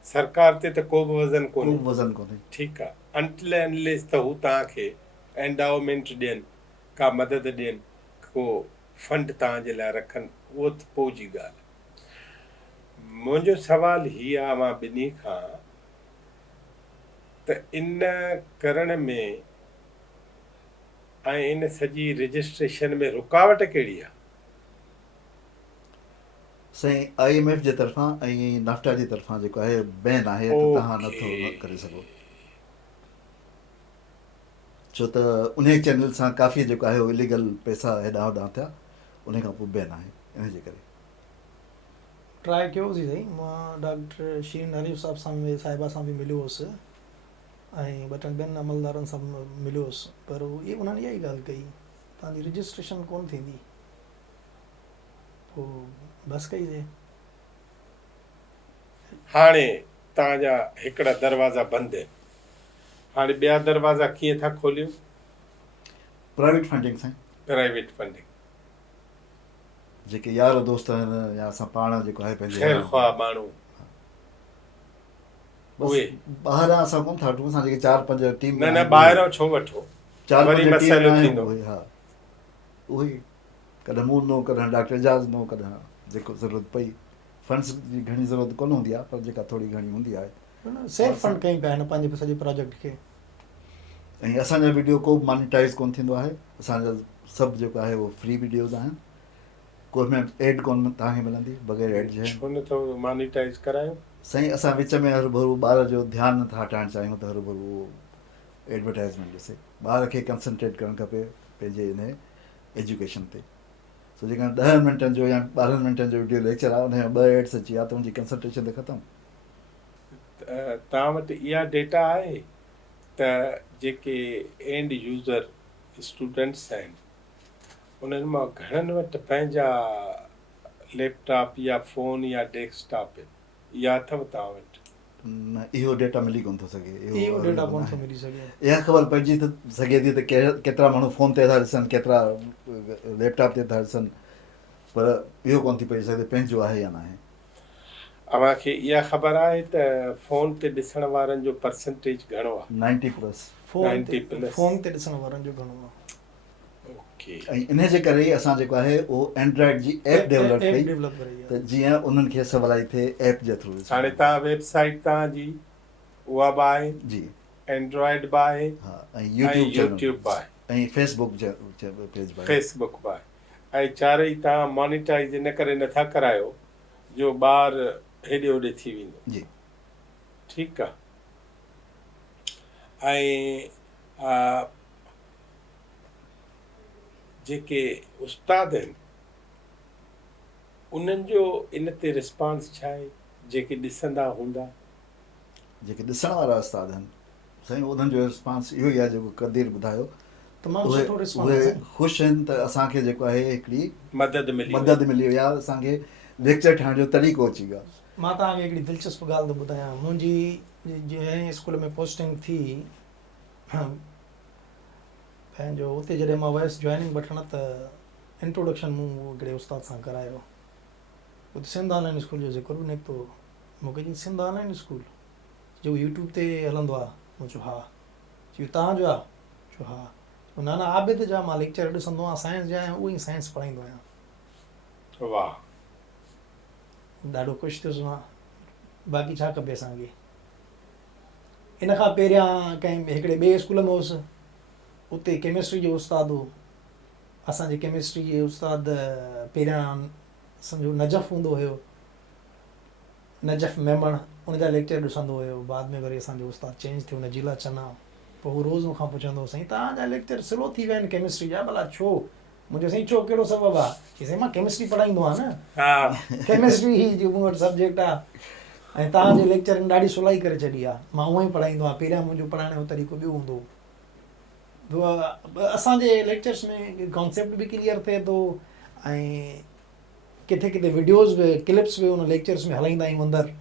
सरकार ते त को बि वज़न को कोन्हे, वज़न कोन्हे. ठीकु आहे. अनटिल अनलेस त हू तव्हांखे एंडाउमेंट ॾियनि, का मदद ॾियनि, को फंड तव्हांजे लाइ रखनि, उहो त पोइ जी ॻाल्हि. मुंहिंजो सुवालु हीअ आहे मां ॿिन्ही खां, त इन करण में ऐं इन सॼी रजिस्ट्रेशन में रुकावट कहिड़ी आहे? साईं, IMF जे तरफ़ां ऐं नाफ्टा जी तरफ़ां जेको आहे बैन आहे त तव्हां नथो करे सघो, छो त उन चैनल सां काफ़ी जेको आहे उहो इलीगल पैसा हेॾां होॾां थिया, उन खां पोइ बैन आहे. इन जे करे ट्राए कयोसीं साईं. मां डॉक्टर शीन हरीफ़ साहिबा सां बि मिलियो हुउसि ऐं ॿ टनि ॿियनि अमलदारनि सां मिलियो हुउसि, पर उन्हनि इहा ई ॻाल्हि कई, तव्हांजी रजिस्ट्रेशन कोन थींदी. पोइ बसि कईसीं. हाणे तव्हांजा हिकिड़ा दरवाज़ा बंदि आहिनि, हाणे ॿिया दरवाज़ा कीअं था खोलियो? Private funding Sai, private funding, जेके यार दोस्त आहिनि या असां पाण जेको आहे पंहिंजे ख़ैर ख़्वाह माण्हू, बसि ॿाहिरां असां कोन था वठूं. असां जेके 4-5 टीम न ॿाहिरां छो वठो, 4-5 टीम मसइलो आहियूं थींदो. उहे, हा उहे कॾहिं मूं नो, कॾहिं डॉक्टर एजाज़ नो, कॾहिं जेको ज़रूरत पई. फंड्स जी घणी ज़रूरत कोन हूंदी आहे, पर जेका थोरी घणी हूंदी आहे. सेफ फंड कयूं पिया हिन पंहिंजे सॼे प्रोजेक्ट खे. ऐं असांजा वीडियो को बि मॉनिटाइज़ कोन थींदो आहे. असांजा सभु जेको आहे उहो फ्री वीडियोज़ आहिनि, को में एड कोन तव्हांखे मिलंदी, बग़ैर एड जे. छो नथो मॉनिटाइज़ करायो? साईं, असां विच में हरू भरू ॿार जो ध्यानु नथा हटाइणु चाहियूं त हरू भरू उहो एडवर्टाइज़मेंट ॾिसे. ॿार खे कंसंट्रेट करणु खपे पंहिंजे इन एजुकेशन ते. सो जेकॾहिं 10 मिंटनि जो या 12 मिंटनि जो वीडियो लेक्चर आहे, उन में 2 एड्स अची विया त उनजी कंसंट्रेशन त ख़तमु. तव्हां वटि इहा डेटा आहे त जेके एंड यूज़र स्टूडेंट्स आहिनि उन्हनि मां घणनि वटि पंहिंजा लैपटॉप या फ़ोन या डेस्कटॉप आहिनि? इहा अथव तव्हां वटि? न, इहो डेटा मिली कोन थो सघे. इहो डेटा कोन थो मिली सघे. इहा ख़बर पइजी त सघे थी त केतिरा माण्हू फ़ोन ते था ॾिसनि, केतिरा लैपटॉप ते था ॾिसनि, पर इहो कोन थी पइजी सघे पंहिंजो आहे या न आहे. अव्हांखे इहा ख़बर आहे त फ़ोन ते ॾिसण वारनि जो परसेंटेज घणो आहे? 90+. फ़ोन ते ॾिसण वारनि जो घणो आहे. ओके. ऐं इन जे करे ई असां जेको आहे उहो एंड्रॉइड जी ऐप डेवलप कई त जीअं उन्हनि खे सवलाई थिए ऐप जे थ्रू. हाणे तव्हां वेबसाइट तव्हांजी उहा बि आहे जी, एंड्रॉइड बि आहे, हा, ऐं यूट्यूब बि आहे, ऐं फेसबुक पेज बि आहे. फेसबुक बि आहे. ऐं चारई तव्हां मॉनिटाइज़ इन करे नथा करायो जो ॿार हेॾे होॾे थी वेंदो. जी, ठीकु आहे. ऐं जेके उस्ताद आहिनि उन्हनि जो इन ते रिस्पॉन्स छा आहे? जेके ॾिसंदा हूंदा, जेके ॾिसण वारा उस्ताद आहिनि साईं, उन्हनि जो रिस्पॉन्स इहो ई आहे जेको कदीर ॿुधायो. तमामु सुठो रिस्पॉन्स उहे आहे. ख़ुशि आहिनि त असांखे जेको आहे हिकिड़ी मदद मिली वई आहे, असांखे लेक्चर ठाहिण जो तरीक़ो अची वियो आहे. मां तव्हांखे हिकिड़ी दिलचस्प ॻाल्हि थो ॿुधायां. मुंहिंजी जंहिं स्कूल में पोस्टिंग थी, पंहिंजो उते जॾहिं मां वयसि जॉइनिंग वठण, त इंट्रोडक्शन मूं हिकिड़े उस्ताद सां करायो. उते सिंध ऑनलाइन स्कूल जो ज़िक्र निकितो. मूंखे चई सिंध ऑनलाइन स्कूल जो यूट्यूब ते हलंदो आहे? मूं चयो हा. चयो तव्हांजो आहे? चयो हा। चयो नाना आबिद जा मां लेक्चर ॾिसंदो आहियां, साइंस जा आहियां, उहो ई साइंस पढ़ाईंदो आहियां। वाह। ॾाढो ख़ुशि थियुसि मां। बाक़ी छा खपे असांखे। इन खां पहिरियां कंहिं हिकिड़े ॿिए स्कूल में हुउसि, उते केमिस्ट्री जो उस्तादु हो। असांजे केमिस्ट्री जे उस्ताद पहिरियां सम्झो नजफ़ हूंदो हुयो, नजफ़ मेमण, उनजा लेक्चर ॾिसंदो हुयो। बाद में वरी असांजो उस्ताद चेंज थियो, नजीला चना। पोइ हू रोज़ मूंखां पुछंदो, साईं तव्हांजा लेक्चर स्लो थी विया आहिनि केमिस्ट्री जा, भला छो? मुंहिंजो साईं छो, कहिड़ो सबबु आहे? चई साईं मां केमिस्ट्री पढ़ाईंदो आहियां न, हा। केमिस्ट्री ही जो मूं वटि सब्जेक्ट आहे, ऐं तव्हांजे लेक्चरनि ॾाढी सुलाई करे छॾी आहे। मां उहो ई पढ़ाईंदो आहियां, पहिरियां मुंहिंजो पढ़ाइण जो तरीक़ो ॿियो हूंदो हो। असांजे लेक्चर्स में कॉन्सेप्ट बि क्लियर थिए थो, ऐं किथे किथे वीडियोज़ बि, क्लिप्स बि उन लेक्चर्स में हलाईंदा आहियूं अंदरि,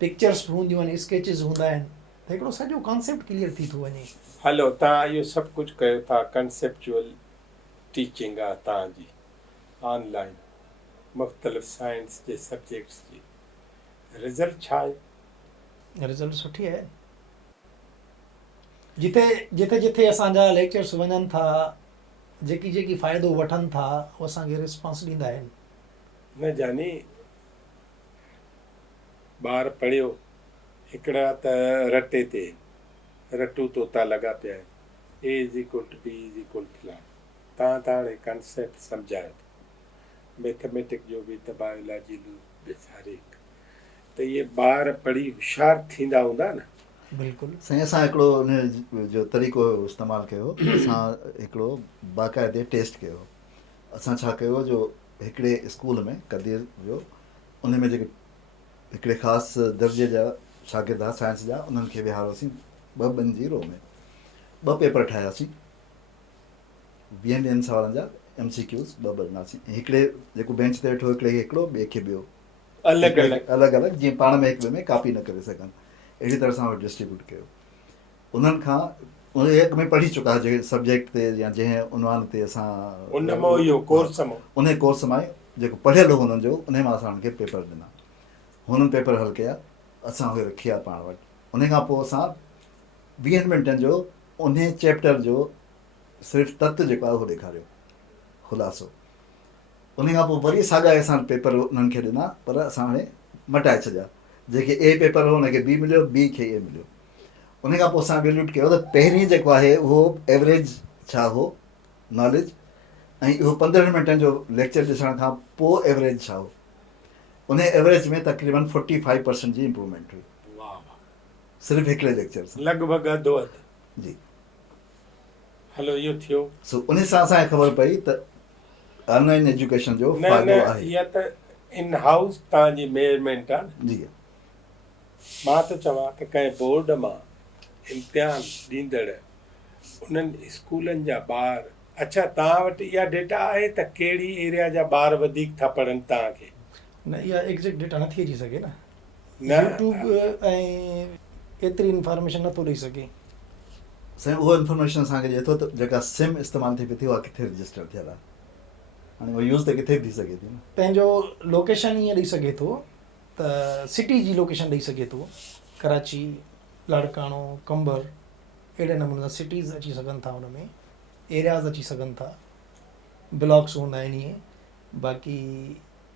पिक्चर्स बि हूंदियूं आहिनि, स्केचिस हूंदा आहिनि, त हिकिड़ो सॼो कॉन्सेप्ट क्लियर थी थो वञे। हलो, तव्हां इहो सभु कुझु कयो था, कंसेप्चुअल टीचिंग आहे तव्हांजी ऑनलाइन मुख़्तलिफ़ साइंस जे सब्जेक्ट्स जी, रिज़ल्ट छा आहे? रिज़ल्ट सुठी आहे। जिथे जिथे जिथे असांजा लेक्चर्स वञनि था, जेकी जेकी फ़ाइदो वठनि था, उहो असांखे रिस्पॉन्स ॾींदा आहिनि। न जानी ॿार पढ़ियो, हिकिड़ा त रटे ते रटू तोता लॻा पिया आहिनि, A is equal to B is equal to lie. तव्हां त हाणे कंसेप्ट सम्झायो, मैथमेटिक जो बि त बायोलॉजी बि हर हिकु, त इहे ॿार पढ़ी होशियारु थींदा हूंदा न? बिल्कुलु साईं असां हिकिड़ो उन जो तरीक़ो इस्तेमालु कयो, असां हिकिड़ो बाक़ाइदे टेस्ट कयो। असां छा कयो जो हिकिड़े स्कूल में कदीर जो, उन में जेके हिकिड़े ख़ासि दर्जे जा शागिर्द हुआ साइंस जा, उन्हनि खे विहारोसीं 2 जी रो में। 2 पेपर ठाहियासीं, 20 सवालनि जा MCQs 2 ॾिनासीं। हिकिड़े जेको बेंच ते वेठो हिकिड़े खे हिकिड़ो, ॿिए खे ॿियो, अलॻि अलॻि अलॻि अलॻि, जीअं पाण में हिक ॿिए में कॉपी न करे सघनि, अहिड़ी तरह सां डिस्ट्रीब्यूट कयो। उन्हनि खां उन एक में पढ़ी चुका हुआ, जंहिं सब्जेक्ट ते या जंहिं उनवान ते असां उन मां इहो कोर्स मां उन कोर्स मां जेको पढ़ियल हो हुननि जो, उन मां असां हुननि खे पेपर ॾिना। हुननि पेपर हल कया, असां उहे रखी आहे पाण वटि। उन खां पोइ असां 20 मिंटनि जो उन चैप्टर जो सिर्फ़ु तत्व जेको आहे उहो ॾेखारियो, ख़ुलासो। उन खां पोइ वरी साॻा असां पेपर उन्हनि खे ॾिना, पर असां हाणे मटाए छॾिया। जेके A पेपर हो हुनखे B मिलियो, B खे A मिलियो। उन खां पोइ असां वैल्यूट कयो त पहिरीं जेको आहे उहो एवरेज छा हो नॉलेज, ऐं इहो 15 मिंटनि जो लेक्चर ॾिसण खां पोइ एवरेज छा हो। उन एवरेज में तक़रीबन 45% जी इम्प्रूवमेंट हुई, सिर्फ़ु हिकिड़े लेक्चर सां, लॻभॻि अधु अधु। जी। हलो, इहो थियो। सो उन सां असांखे ख़बर पई त ऑनलाइन एजुकेशन जो न फ़ाइदो न, आहे। इहा त इन हाउस तव्हांजी मेजरमेंट आहे न। जी। मां त चवां त कंहिं बोर्ड मां इम्तिहान ॾींदड़ उन्हनि स्कूलनि जा ॿार, अच्छा तव्हां वटि इहा डेटा आहे त कहिड़ी एरिया जा ॿार वधीक था पढ़नि तव्हांखे? न, इहा एग्ज़ैक्ट डेटा नथी अची सघे न, न यूट्यूब ऐं एतिरी इंफॉर्मेशन नथो ॾेई सघे। साईं उहो इंफॉर्मेशन असांखे ॾिए थो त जेका सिम इस्तेमालु थी पई थी उहा किथे रजिस्टर थियल आहे, हाणे उहा यूज़ त किथे बि थी सघे थी न। पंहिंजो लोकेशन ईअं ॾेई सघे थो त सिटी जी लोकेशन ॾेई सघे थो, कराची, लाड़काणो, कंबर, अहिड़े नमूने सां सिटीज़ अची सघनि था, हुन में एरियाज़ अची सघनि था, ब्लॉक्स हूंदा आहिनि इएं। बाक़ी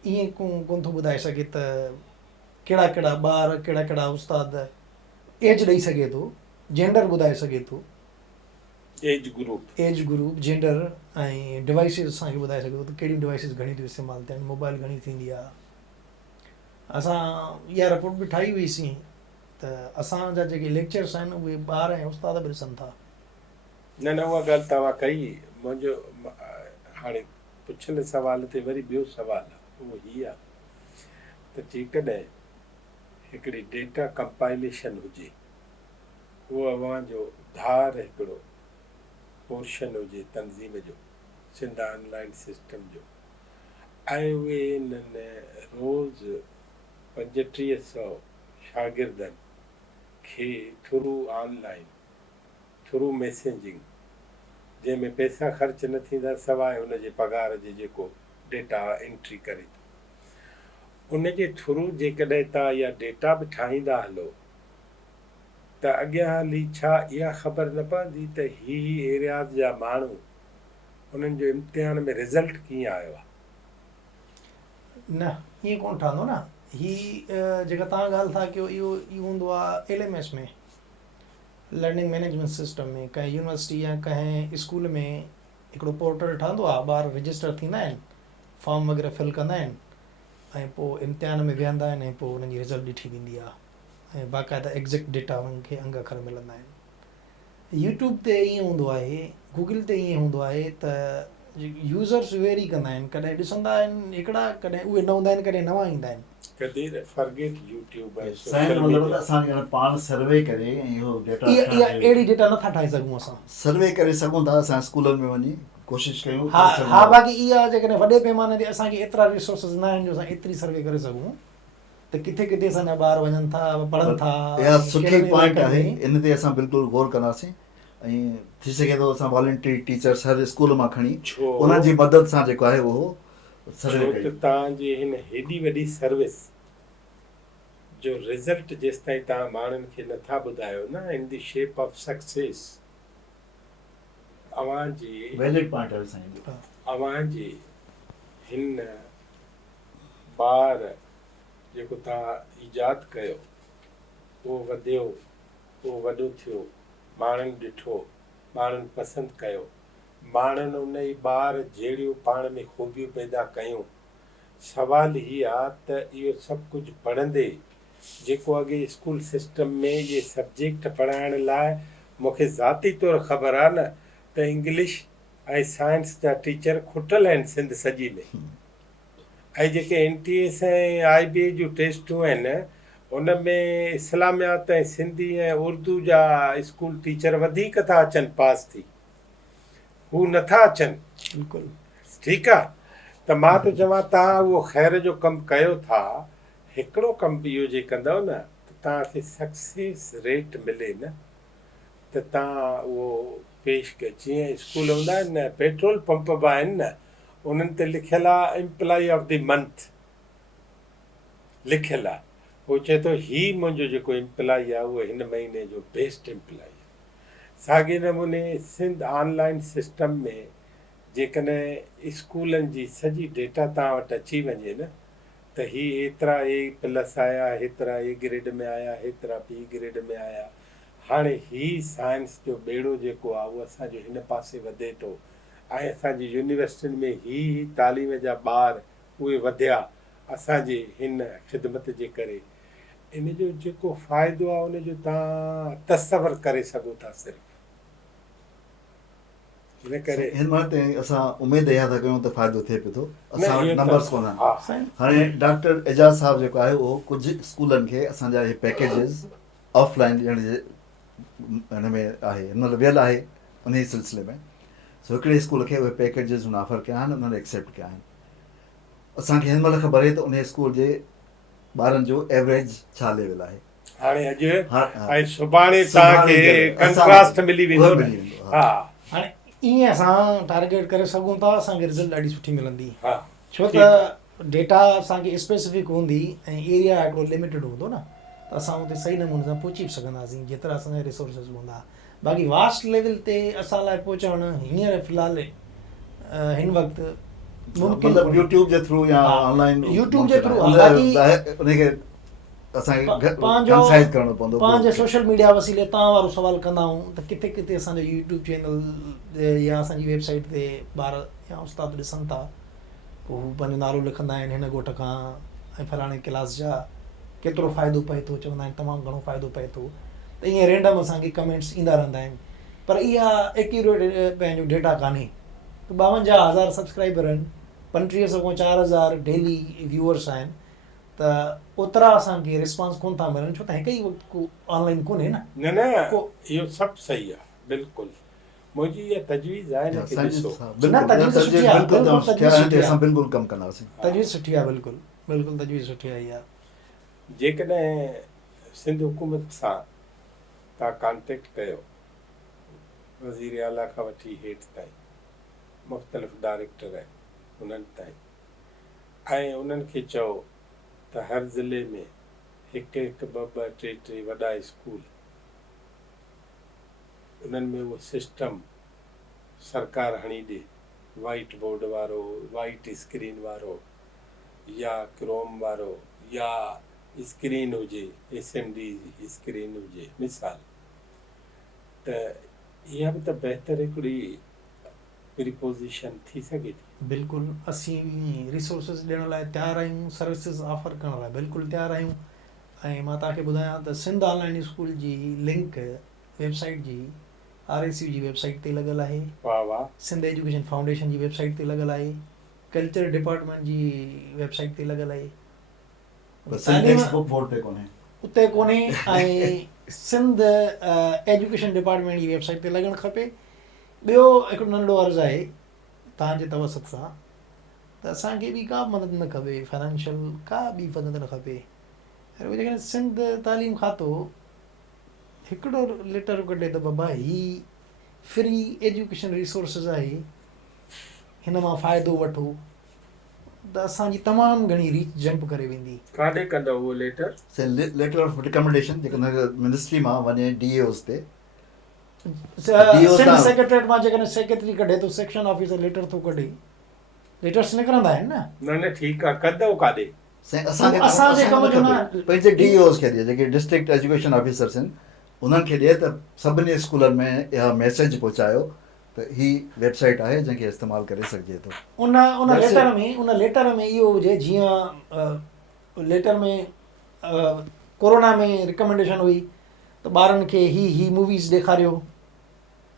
ईअं कोन थो ॿुधाए सघे त कहिड़ा कहिड़ा ॿार, कहिड़ा कहिड़ा उस्ताद, एज ॾेई सघे थो, जेंडर ॿुधाए सघे थो, एज ग्रुप, जेंडर, ऐं डिवाइसिस असांखे ॿुधाए सघे थो त कहिड़ियूं डिवाइसिस घणी थियूं इस्तेमालु थियनि, मोबाइल घणी थींदी आहे। असां इहा रिपोर्ट बि ठाही हुईसीं त असांजा जेके लेक्चर्स आहिनि उहे ॿार ऐं उस्ताद बि ॾिसनि था। न न, उहा ॻाल्हि तव्हां कई। मुंहिंजो हाणे पुछियल सवाल ते वरी ॿियो सुवाल आहे, उहो हीअ आहे त जेकॾहिं हिकिड़ी डेटा कंपाइलेशन हुजे, उहो अव्हांजो धार हिकिड़ो पोर्शन हुजे तनज़ीम जो, सिंध ऑनलाइन सिस्टम जो, ऐं उहे हिननि रोज़ 3500 शागिर्दनि खे थ्रू ऑनलाइन, थ्रू मैसेजिंग, जंहिंमें पैसा ख़र्च न थींदा सवाइ उनजे पघार जे जेको डेटा एंट्री करे थो, उनजे थ्रू जेकॾहिं तव्हां इहा डेटा बि ठाहींदा हलो त अॻियां हली छा इहा ख़बर न पवंदी त ही एरियाज़ जा माण्हू उन्हनि जो इम्तिहान में रिज़ल्ट कीअं आयो आहे? न ईअं कोन ठहंदो न। ही जेका तव्हां ॻाल्हि था कयो इहो हूंदो आहे LMS में, लर्निंग मैनेजमेंट सिस्टम में। कंहिं यूनिवर्सिटी या कंहिं स्कूल में हिकिड़ो पोर्टल ठहंदो आहे, ॿार रजिस्टर थींदा आहिनि, फॉर्म वग़ैरह फिल कंदा आहिनि, ऐं पोइ इम्तिहान में विहंदा आहिनि, ऐं पोइ उन्हनि जी रिज़ल्ट ॾिठी वेंदी आहे, ऐं बाक़ाइदा एग्ज़ैक्ट डेटा उन्हनि खे अंग अखर मिलंदा आहिनि। यूट्यूब ते ईअं हूंदो आहे, गूगल ते ईअं हूंदो आहे त यूज़र्स वेरी कंदा आहिनि, कॾहिं ॾिसंदा आहिनि हिकिड़ा, कॾहिं उहे न हूंदा आहिनि, कॾहिं नवां ईंदा आहिनि। कॾहिं फॉरगेट यूट्यूब ऐं साईं सोशल मतिलबु मीडिया। असांखे पाण सर्वे करे ऐं इहो डेटा इहा अहिड़ी डेटा नथा ठाहे सघूं असां। सर्वे करे सघूं था, असां स्कूलनि में वञी कोशिशि कयूं। हा हा, बाक़ी इहा जेकॾहिं वॾे पैमाने ते असांखे एतिरा रिसोर्सिस न आहिनि जो असां एतिरी सर्वे करे सघूं, त किथे किथे असांजा ॿार वञनि था, पढ़नि था। इहा सुठी कहिड़े पॉइंट इलाइक़नि आहे, में। इन ते असां बिल्कुलु गौर कंदासीं, ऐं थी सघे थो असां वॉलंटरी टीचर्स हर स्कूल मां खणी छो उन्हनि जी मदद सां जेको आहे उहो सर्वे छो कयूं। त तव्हांजी हिन हेॾी वॾी सर्विस जो रिज़ल्ट जेसिताईं तव्हां माण्हुनि खे नथा ॿुधायो न, in the shape of success, अव्हांजी वैलिड पॉइंट आहे साईं। अव्हांजी हिन ॿार जेको तव्हां ईजाद कयो, उहो वधियो, उहो वॾो थियो, माण्हुनि ॾिठो, माण्हुनि पसंदि कयो, माण्हुनि उन ई ॿार जहिड़ियूं पाण में ख़ूबियूं पैदा कयूं। सवाल ही आहे त इहो सभु कुझु पढ़ंदे, जेको अॻे स्कूल सिस्टम में इहे सब्जेक्ट पढ़ाइण लाइ मूंखे ज़ाती तौरु ख़बर आहे न त इंग्लिश ऐं साइंस जा टीचर खुटल आहिनि सिंध सॼी में, ऐं जेके NTA ऐं IBA जूं टेस्टूं आहिनि उन में इस्लामियात ऐं सिंधी ऐं उर्दू जा स्कूल टीचर वधीक था अचनि पास थी, हू नथा अचनि। बिल्कुलु ठीकु आहे, त मां त चवां तव्हां उहो ख़ैर जो कमु कयो था, हिकिड़ो कमु बि इहो जे कंदव न त तव्हांखे सक्सेस रेट मिले न, त तव्हां उहो पेश कयो। जीअं स्कूल हूंदा आहिनि न, पेट्रोल पंप बि आहिनि न, उन्हनि ते लिखियलु आहे एम्प्लॉई ऑफ द मंथ लिखियलु आहे। उहो चए थो हीउ मुंहिंजो जेको एम्प्लॉई आहे उहो हिन महीने जो बेस्ट एम्प्लॉई आहे। साॻे नमूने सिंध ऑनलाइन सिस्टम में जेकॾहिं स्कूलनि जी सॼी डेटा तव्हां वटि अची वञे न, त हीअ एतिरा A+ आया, हेतिरा A ग्रेड में आया, हेतिरा B ग्रेड में आया। हाणे ही साइंस जो ॿेड़ो जेको आहे उहो असांजो हिन पासे वधे थो, ऐं असांजी यूनिवर्सिटियुनि में ही तालीम जा ॿार उहे वधिया असांजे हिन ख़िदमत जे करे। इन जो जेको फ़ाइदो आहे उन जो तव्हां तसवर करे सघो था सिर्फ़ु। इन करे हिन महिल ते असां उमेद इहा था कयूं त फ़ाइदो थिए पियो थो। न, असां वटि इहो त- नंबर्स कोन आहिनि। हा, साईं, हाणे डॉक्टर एजाज़ साहब जेको आहे उहो कुझु स्कूलनि खे असांजा इहे पैकेजिस ऑफलाइन ॾियण जे हिन में आहे, हिन महिल वियल आहे उन ई सिलसिले में। सो हिकिड़े स्कूल खे उहे पैकेजिस हुन ऑफर कया आहिनि, उन्हनि एक्सेप्ट कया आहिनि। असांखे हिन महिल ख़बर आहे त उन स्कूल जे ॿारनि जो एवरेज छा लेवल आहे। हाणे अॼु हा, ऐं सुभाणे सुभाणे तव्हांखे जे कंट्रास्ट मिली वेंदो उहो न। मिली वेंदो, हा हाणे ईअं असां टारगेट करे सघूं था, असांखे रिज़ल्ट ॾाढी सुठी मिलंदी। हा, छो ठीकु आहे। त डेटा असांखे स्पेसिफिक हूंदी ऐं एरिया हिकिड़ो लिमिटेड हूंदो न, त असां उते सही नमूने सां पहुची बि सघंदासीं जेतिरा असांजा रिसोर्सिस हूंदा। बाक़ी वास्ट लेवल ते असां लाइ पहुचणु हींअर फ़िलहालु हिन वक़्तु मुमकिन मतिलबु यूट्यूब जे थ्रू या हा, ऑनलाइन YouTube जे थ्रू, उनखे असांखे कंसाइज करणो पवंदो। पंहिंजे सोशल मीडिया वसीले तव्हां वारो सुवाल कंदा आहियूं त किथे किथे असांजो यूट्यूब चैनल या असांजी वेबसाइट ते ॿार या उस्ताद ॾिसनि था, पोइ हू पंहिंजो नालो लिखंदा आहिनि हिन ॻोठ खां ऐं फलाणे क्लास जा, केतिरो फ़ाइदो पए थो, चवंदा आहिनि तमामु घणो फ़ाइदो पए थो। त ईअं रेंडम असांखे कमेंट्स ईंदा रहंदा आहिनि, पर इहा एक्यूरेट पंहिंजो डेटा कान्हे। 52,000 सब्सक्राइबर आहिनि, 3500 खां 4,000 डेली व्यूअर्स आहिनि, त ओतिरा असांखे रिस्पॉन्स कोन था मिलनि, छो त हिकु ई वक़्तु को ऑनलाइन कोन्हे न। न न, इहो सभु सही आहे, बिल्कुलु। मुंहिंजी इहा तजवीज़ आहे न कि ॾिसो, असां बिल्कुलु कमु कंदासीं। तजवीज़ सुठी आहे, बिल्कुलु बिल्कुलु तजवीज़ सुठी आहे इहा। जेकॾहिं सिंध हुकूमत सां तव्हां कॉन्टेक्ट कयो, वज़ीर आला खां वठी हेठि ताईं मुख़्तलिफ़ डायरेक्टर आहिनि उन्हनि ताईं, ऐं उन्हनि खे चओ त हर ज़िले में हिकु हिकु ॿ ॿ टे टे वॾा स्कूल उन्हनि में उहो सिस्टम सरकार हणी ॾे, वाइट बोर्ड वारो, वाइट स्क्रीन वारो, या क्रोम वारो, या स्क्रीन हुजे SMD स्क्रीन हुजे मिसाल, त इहा बि त बहितर हिकिड़ी प्रिपोज़िशन थी सघे थी। बिल्कुलु असीं रिसोर्सिस ॾियण लाइ तयारु आहियूं, सर्विसिस ऑफर करण लाइ बिल्कुलु तयारु आहियूं। ऐं मां तव्हांखे ॿुधायां त सिंध ऑनलाइन स्कूल जी लिंक वेबसाइट जी RSU जी वेबसाइट ते लॻल आहे, वाह वाह। सिंध एजुकेशन फाउंडेशन जी वेबसाइट ते लॻल आहे, कल्चर डिपार्टमेंट जी वेबसाइट ते लॻल आहे। पर सिंध टेक्स्ट बुक बोर्ड ते कोन्हे, उते कोन्हे, ऐं सिंध एजुकेशन डिपार्टमेंट जी वेबसाइट ते लॻणु खपे। ॿियो हिकिड़ो नंढिड़ो अर्ज़ु आहे तव्हांजे तवसत सां, त असांखे बि का मदद न खपे, फाइनेंशियल का बि मदद न खपे। जेकॾहिं सिंध तालीम खातो हिकिड़ो लेटर कढे त बाबा ही फ्री एजुकेशन रिसोर्सिस आहे, हिन मां फ़ाइदो वठो, त असांजी तमामु घणी रीच जंप करे वेंदी। काॾे कंदव उहो लेटर? लेटर ऑफ रिकमेंडेशन जेको मिनिस्ट्री मां वञे DAOs ते, सिंध सेक्रेटरीट मां जेकॾहिं सेक्रेटरी कढे थो, सेक्शन ऑफिसर लेटर थो कढे, लेटर्स निकिरंदा आहिनि न। न ठीकु आहे, कंदव काॾे? असांजे कम जो न, पंहिंजे DAOs खे ॾिए, जेके डिस्ट्रिक्ट एजुकेशन ऑफिसर्स आहिनि उन्हनि खे ॾिए त सभिनी स्कूलनि में इहा मैसेज पहुचायो त ही वेबसाइट आहे जंहिंखे इस्तेमालु करे सघिजे थो। उन लेटर में इहो हुजे, जीअं लेटर में कोरोना में रिकमेंडेशन हुई त ॿारनि खे ही मूवीज़ ॾेखारियो,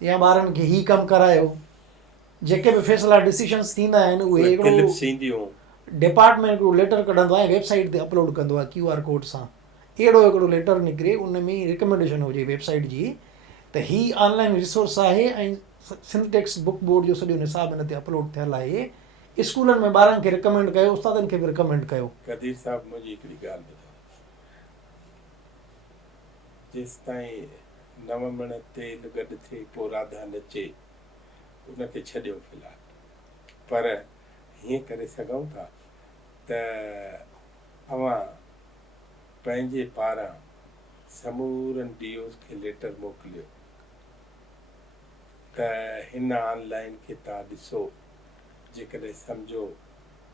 या ॿारनि खे ही कमु करायो, जेके बि फ़ैसिला डिसीशन्स थींदा आहिनि उहे हिकिड़ो डिपार्टमेंट हिकिड़ो लेटर कढंदो आहे, वेबसाइट ते अपलोड कंदो आहे QR कोड सां। अहिड़ो हिकिड़ो लेटर निकिरे, उन में रिकमेंडेशन हुजे वेबसाइट जी त ही ऑनलाइन रिसोर्स आहे, ऐं सिंध टेक्स्ट बुक बोर्ड जो सॼो निसाब हिन ते अपलोड थियल आहे। स्कूलनि में ॿारनि खे रिकमेंड कयो, उस्तादनि खे बि रिकमेंड कयो। कदीर साहिबु, मुंहिंजी हिकिड़ी ॻाल्हि ॿुधायो, जेसि ताईं नवमण तेल गॾु थिए पोइ राधा नचे, उनखे छॾियो फ़िलहाल। पर हीअं करे सघूं था त अवां पंहिंजे पारां समूरनि DAOs खे लेटर मोकिलियो त हिन ऑनलाइन खे तव्हां ॾिसो, जेकॾहिं सम्झो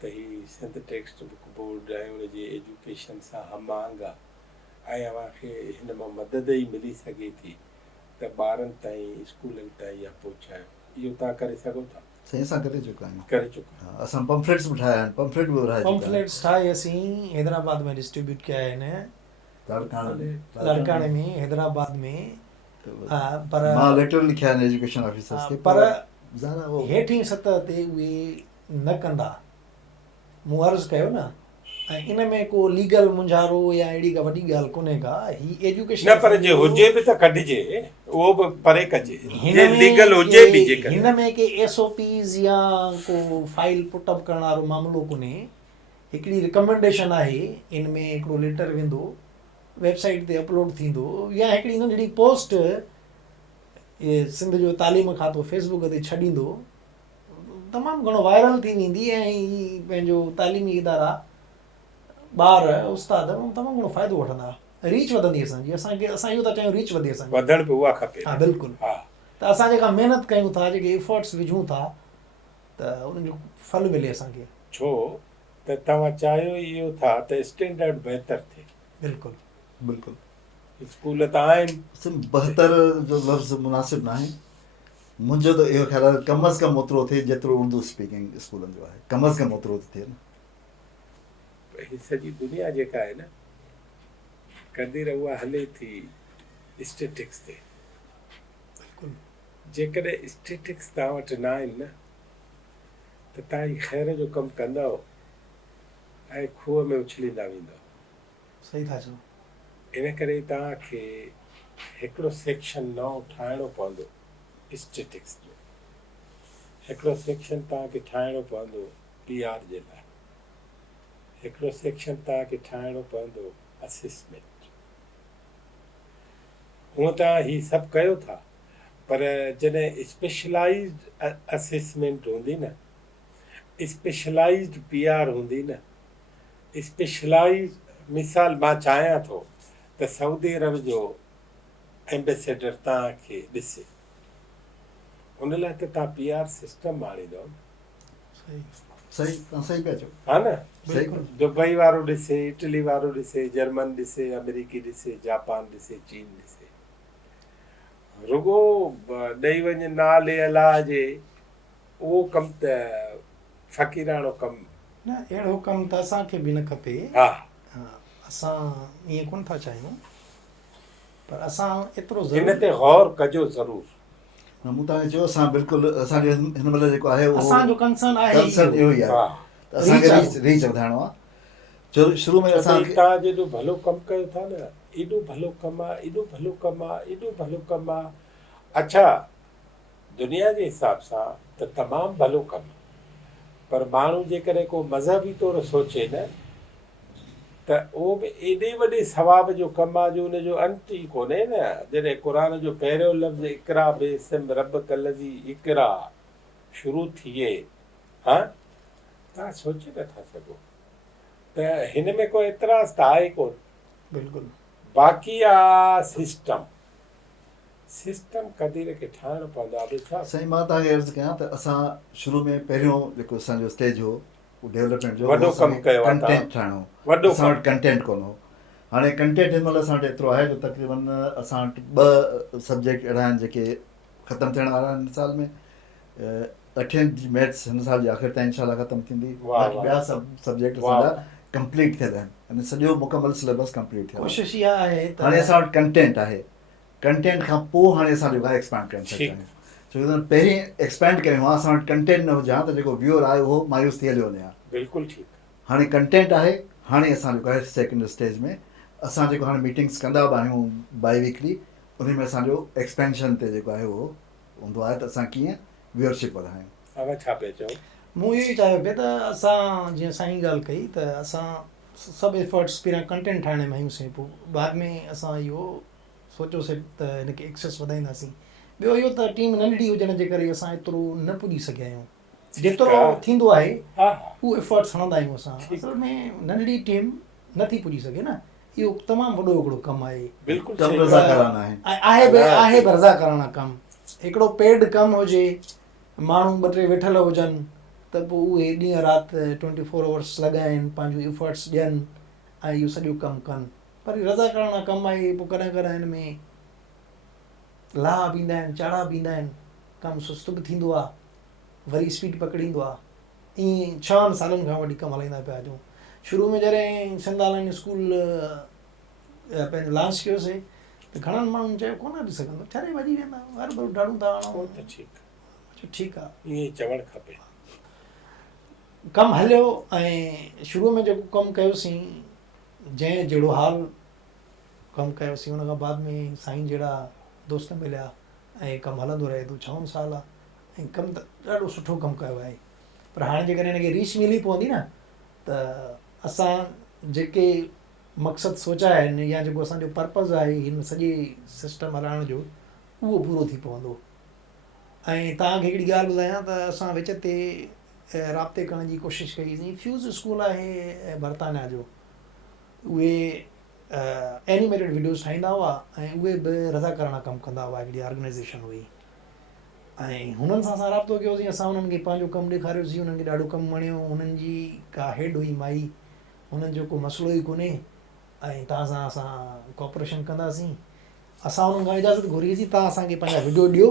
त ही सिंध टेक्स्ट बुक बोर्ड ऐं उनजे एजुकेशन सां हमांग आहे, ऐं अव्हांखे हिन मां मदद ई मिली सघे थी, त ॿारनि ताईं, स्कूलनि ताईं इहा पहुचायो। इहो तव्हां करे सघो था? सही सां करे चुका आहियूं, करे चुका। हा, असां पम्फलेट्स बि ठाहिया आहिनि, पम्फलेट बि विराए चुका आहियूं। पम्फलेट्स ठाहे असीं हैदराबाद में डिस्ट्रीब्यूट कया आहिनि, लाड़काणे में, हैदराबाद में। पर मां लेटर लिखिया आहिनि एजुकेशन ऑफिसर्स खे, पर ज़्यादा हेठीं सतह ते उहे न कंदा। मूं अर्ज़ु कयो न, ऐं इन में को लीगल मुंझारो या अहिड़ी का वॾी ॻाल्हि कोन्हे का, ही एजुकेशन न, पर जे हुजे बि त कढिजे, उहो बि परे कजे, जे लीगल हुजे बि। जेकॾहिं हिन में के SOPs या को फाइल पुटअप करण वारो मामिलो कोन्हे, हिकिड़ी रिकमेंडेशन आहे, इन में हिकिड़ो लेटर वेंदो, वेबसाइट ते अपलोड थींदो, या हिकिड़ी नंढड़ी पोस्ट इहे सिंध जो तालीम खातो फेसबुक ते छॾींदो, तमामु घणो वायरल थी वेंदी, ऐं ही पंहिंजो तालीमी इदारा, ॿार, उस्ताद तमामु घणो फ़ाइदो वठंदा, रीच वधंदी असांजी। असां इहो था चाहियूं, रीच वधे असांजी, वधण बि उहा खपे। हा बिल्कुलु। त असां जेका महिनत कयूं था, जेके एफर्ट्स विझूं था, त उन्हनि जो फल मिले असांखे। छो त तव्हां चाहियो इहो था त स्टैंडर्ड बहितर थिए। बिल्कुलु बिल्कुलु। स्कूल त आहिनि, बहितर जो लफ़्ज़ मुनासिबु न आहे। मुंहिंजो त इहो ख़्यालु आहे कम अज़ कम ओतिरो थिए जेतिरो उर्दू स्पीकिंग स्कूलनि जो आहे, कम अज़ कम ओतिरो थिए न। ही सॼी दुनिया जेका आहे न, कदीर उहा हले थी स्टेटिक्स ते। जेकॾहिं स्टेटिक्स तव्हां वटि न आहिनि न, त तव्हां ही ख़ैर जो कमु कंदव ऐं खूह में उछलींदा वेंदव। सही था चओ। इन करे तव्हांखे हिकिड़ो सेक्शन नओं ठाहिणो पवंदो स्टेटिक्स जो, हिकिड़ो सेक्शन तव्हांखे ठाहिणो पवंदो PR जे लाइ, हिकिड़ो सेक्शन तव्हांखे ठाहिणो पवंदो असेसमेंट। हूअं तव्हां ही सभु कयो था, पर जॾहिं स्पेशलाइज्ड असेसमेंट हूंदी न, स्पेशलाइज्ड PR हूंदी न, स्पेशलाइज्ड, मिसाल मां चाहियां थो त सऊदी अरब जो एम्बेसडर तव्हांखे ॾिसे, उन लाइ त तव्हां PR सिस्टम आणींदो सही सही तव्हां सही पिया चओ हा न. सही बिल्कुलु दुबई वारो ॾिसे, इटली वारो ॾिसे, जर्मन ॾिसे, अमेरिकी ॾिसे, जापान ॾिसे, चीन ॾिसे, रुगो ॾेई वञ नाले अलाह जे, उहो कमु त फ़क़ीराणो कमु. न अहिड़ो कमु त असांखे बि न खपे. हा हा, असां ईअं कोन था चाहियूं, पर असां एतिरो इन ज़रूरु ते गौर कजो ज़रूरु. मूं तव्हांखे चयो असां बिल्कुलु असांजो हिन महिल जेको आहे उहो असांजो कंसर्न आहे कंसर्न इहो ई आहे हा त असांखे रीच रीच वधाइणो आहे. छो शुरू में छो त असांखे तव्हां जेॾो भलो कमु कयो था न, एॾो भलो कमु आहे, एॾो भलो कमु आहे, एॾो भलो कमु आहे. अच्छा, दुनिया जे हिसाब सां त तमामु भलो कमु, पर माण्हू जेकॾहिं को मज़हबी तौरु सोचे न, त उहो बि एॾे वॾे सवाब जो कमु आहे जो उनजो अंत ई कोन्हे न. जॾहिं क़ुर जो पहिरियों लफ़्ज़ इक़रा बेसिम रब कलज़ी इक़रा शुरू थिए, हा, तव्हां सोचे नथा सघो त हिन में को एतिराज़ त आहे कोन. बिल्कुलु. बाक़ी आहे सिस्टम. सिस्टम कदीर खे ठाहिणो पवंदो आहे. ॿियो छा? साईं मां तव्हांखे अर्ज़ु कयां त असां शुरू में पहिरियों जेको असांजो स्टेज हो उहो डेवलपमेंट जो वॾो कमु कयो आहे तव्हां. कंटेंट ठाहिणो. वॾो असां वटि कंटेंट कोन हो. हाणे कंटेंट हिन महिल असां वटि एतिरो आहे जो तक़रीबन असां वटि 2 सब्जेक्ट अहिड़ा आहिनि जेके ख़तमु थियण वारा आहिनि. हिन साल में 8 जी मैथ्स हिन साल जे आख़िर ताईं इंशाल्लाह ख़तमु थींदी. वाह, बाक़ी ॿिया सभु सब्जेक्ट वाह. असांजा कंप्लीट थियल आहिनि. यानी सॼो मुकमल सिलेबस कंप्लीट थियल आहे. कोशिशि इहा आहे त हाणे असां वटि कंटेंट आहे. कंटेंट खां पोइ हाणे असां जेको आहे एक्सपांड करणु था ठीकु. चाहियूं. छो कि पहिरीं एक्सपेंड कयूं आहे असां वटि कंटेंट न हुजे हा त जेको व्यूअर आहे उहो मायूस थी हलियो वञे हा. बिल्कुलु ठीकु. हाणे कंटेंट आहे. हाणे असां जेको आहे सेकेंड स्टेज में असां जेको हाणे मीटिंग्स कंदा बि आहियूं बाई वीकली, उन में असांजो एक्सपेंशन ते जेको आहे उहो हूंदो आहे त असां कीअं व्यूअरशिप वधायूं. असां छा पिया चऊं? मूं इहो ई चाहियो पिया त असां जीअं साईं ॻाल्हि कई त असां सभु एफर्ट्स पहिरियां कंटेंट ठाहिण में आहियूंसीं, पोइ बाद में असां इहो सोचियोसीं त हिनखे एक्सेस वधाईंदासीं. ॿियो इहो त टीम नंढड़ी हुजण जे करे असां एतिरो न पुॼी सघिया आहियूं. जेतिरो थींदो आहे हा उहो एफर्ट्स हणंदा आहियूं असां. असल में नंढड़ी टीम नथी पुॼी सघे न. इहो तमामु वॾो हिकिड़ो कमु आहे. बिल्कुलु कम सही. रज़ा कराना आहिनि. आहे बि रज़ा करणा कमु. हिकिड़ो पेड कमु हुजे, माण्हू 2-3 वेठल हुजनि त पोइ उहे ॾींहं राति 24 आवर्स लॻाइनि, पंहिंजूं एफर्ट्स ॾियनि ऐं इहो सॼो कमु कनि. पर रज़ा करणा कमु आहे. पोइ कॾहिं कॾहिं हिन में लाह बि ईंदा आहिनि, चाढ़ा बि ईंदा आहिनि, कमु सुस्तु बि थींदो आहे, वरी स्पीड पकड़ींदो आहे. ईअं 6 सालनि खां वठी कमु हलाईंदा पिया अचूं. शुरू में जॾहिं सिंध आलिम स्कूल पंहिंजो लॉन्च कयोसीं त घणनि माण्हुनि चयो कोन ॾिसी सघंदो, छॾे भॼी वेंदा, हर भरू ॾाढूं था पोइ हणूं. त ठीकु. ठीकु आहे. ईअं ई चवणु खपे. कमु हलियो ऐं शुरूअ में जेको कमु कयोसीं, जंहिं जहिड़ो हाल कमु कयोसीं, उन खां बाद में साईं जहिड़ा दोस्त मिलिया ऐं कमु हलंदो रहे थो 6 साल आहे. ऐं कमु त ॾाढो सुठो कमु कयो आहे. पर हाणे जेकॾहिं हिनखे रीच मिली पवंदी न त असां जेके मक़सदु सोचिया आहिनि या जेको असांजो पर्पज़ आहे हिन सॼे सिस्टम हलाइण जो, उहो पूरो थी पवंदो. ऐं तव्हांखे हिकिड़ी ॻाल्हि ॿुधायां त असां विच ते राब्ते करण जी कोशिशि कईसीं. फ्यूज़ स्कूल आहे बर्तानिया जो. उहे एनिमेटेड वीडियोज़ ठाहींदा हुआ ऐं उहे बि रज़ा करणा कमु कंदा हुआ. हिकिड़ी ऑर्गेनाइज़ेशन हुई ऐं हुननि सां असां राब्तो कयोसीं. असां हुननि खे पंहिंजो कमु ॾेखारियोसीं. हुननि खे ॾाढो कमु वणियो. हुननि जी का हेड हुई माई, हुननि जो को मसइलो ई कोन्हे ऐं तव्हां सां असां कोऑपरेशन कंदासीं. असां हुननि खां इजाज़त घुरीसीं, तव्हां असांखे पंहिंजा वीडियो ॾियो.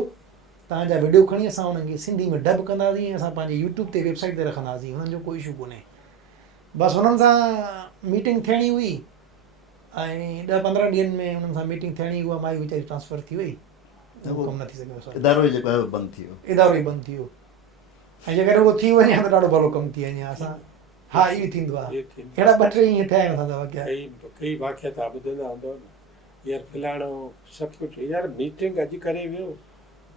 तव्हांजा वीडियो खणी असां हुननि खे सिंधी में डब कंदासीं. असां पंहिंजे यूट्यूब ते वेबसाइट ते रखंदासीं. हुननि जो कोई इशू कोन्हे. बसि हुननि सां मीटिंग थियणी हुई ऐं 10-15 ॾींहंनि में हुननि सां मीटिंग थियणी. उहा माई वीचारी ट्रांसफर थी वई. उहो कमु न थी सघियो असांजो. इदारो ई जेको आहे बंदि थी वियो. इदारो ई बंदि थी वियो. ऐं जेकॾहिं उहो थी वञे त ॾाढो भलो कमु थी वञे. असां हा इहो थींदो आहे. अहिड़ा 2-3 ईअं थिया आहिनि असांजा वाक़िया. कई वाक़िया तव्हां ॿुधंदा हूंदव न, यार फलाणो सभु कुझु, यार मीटिंग अॼु करे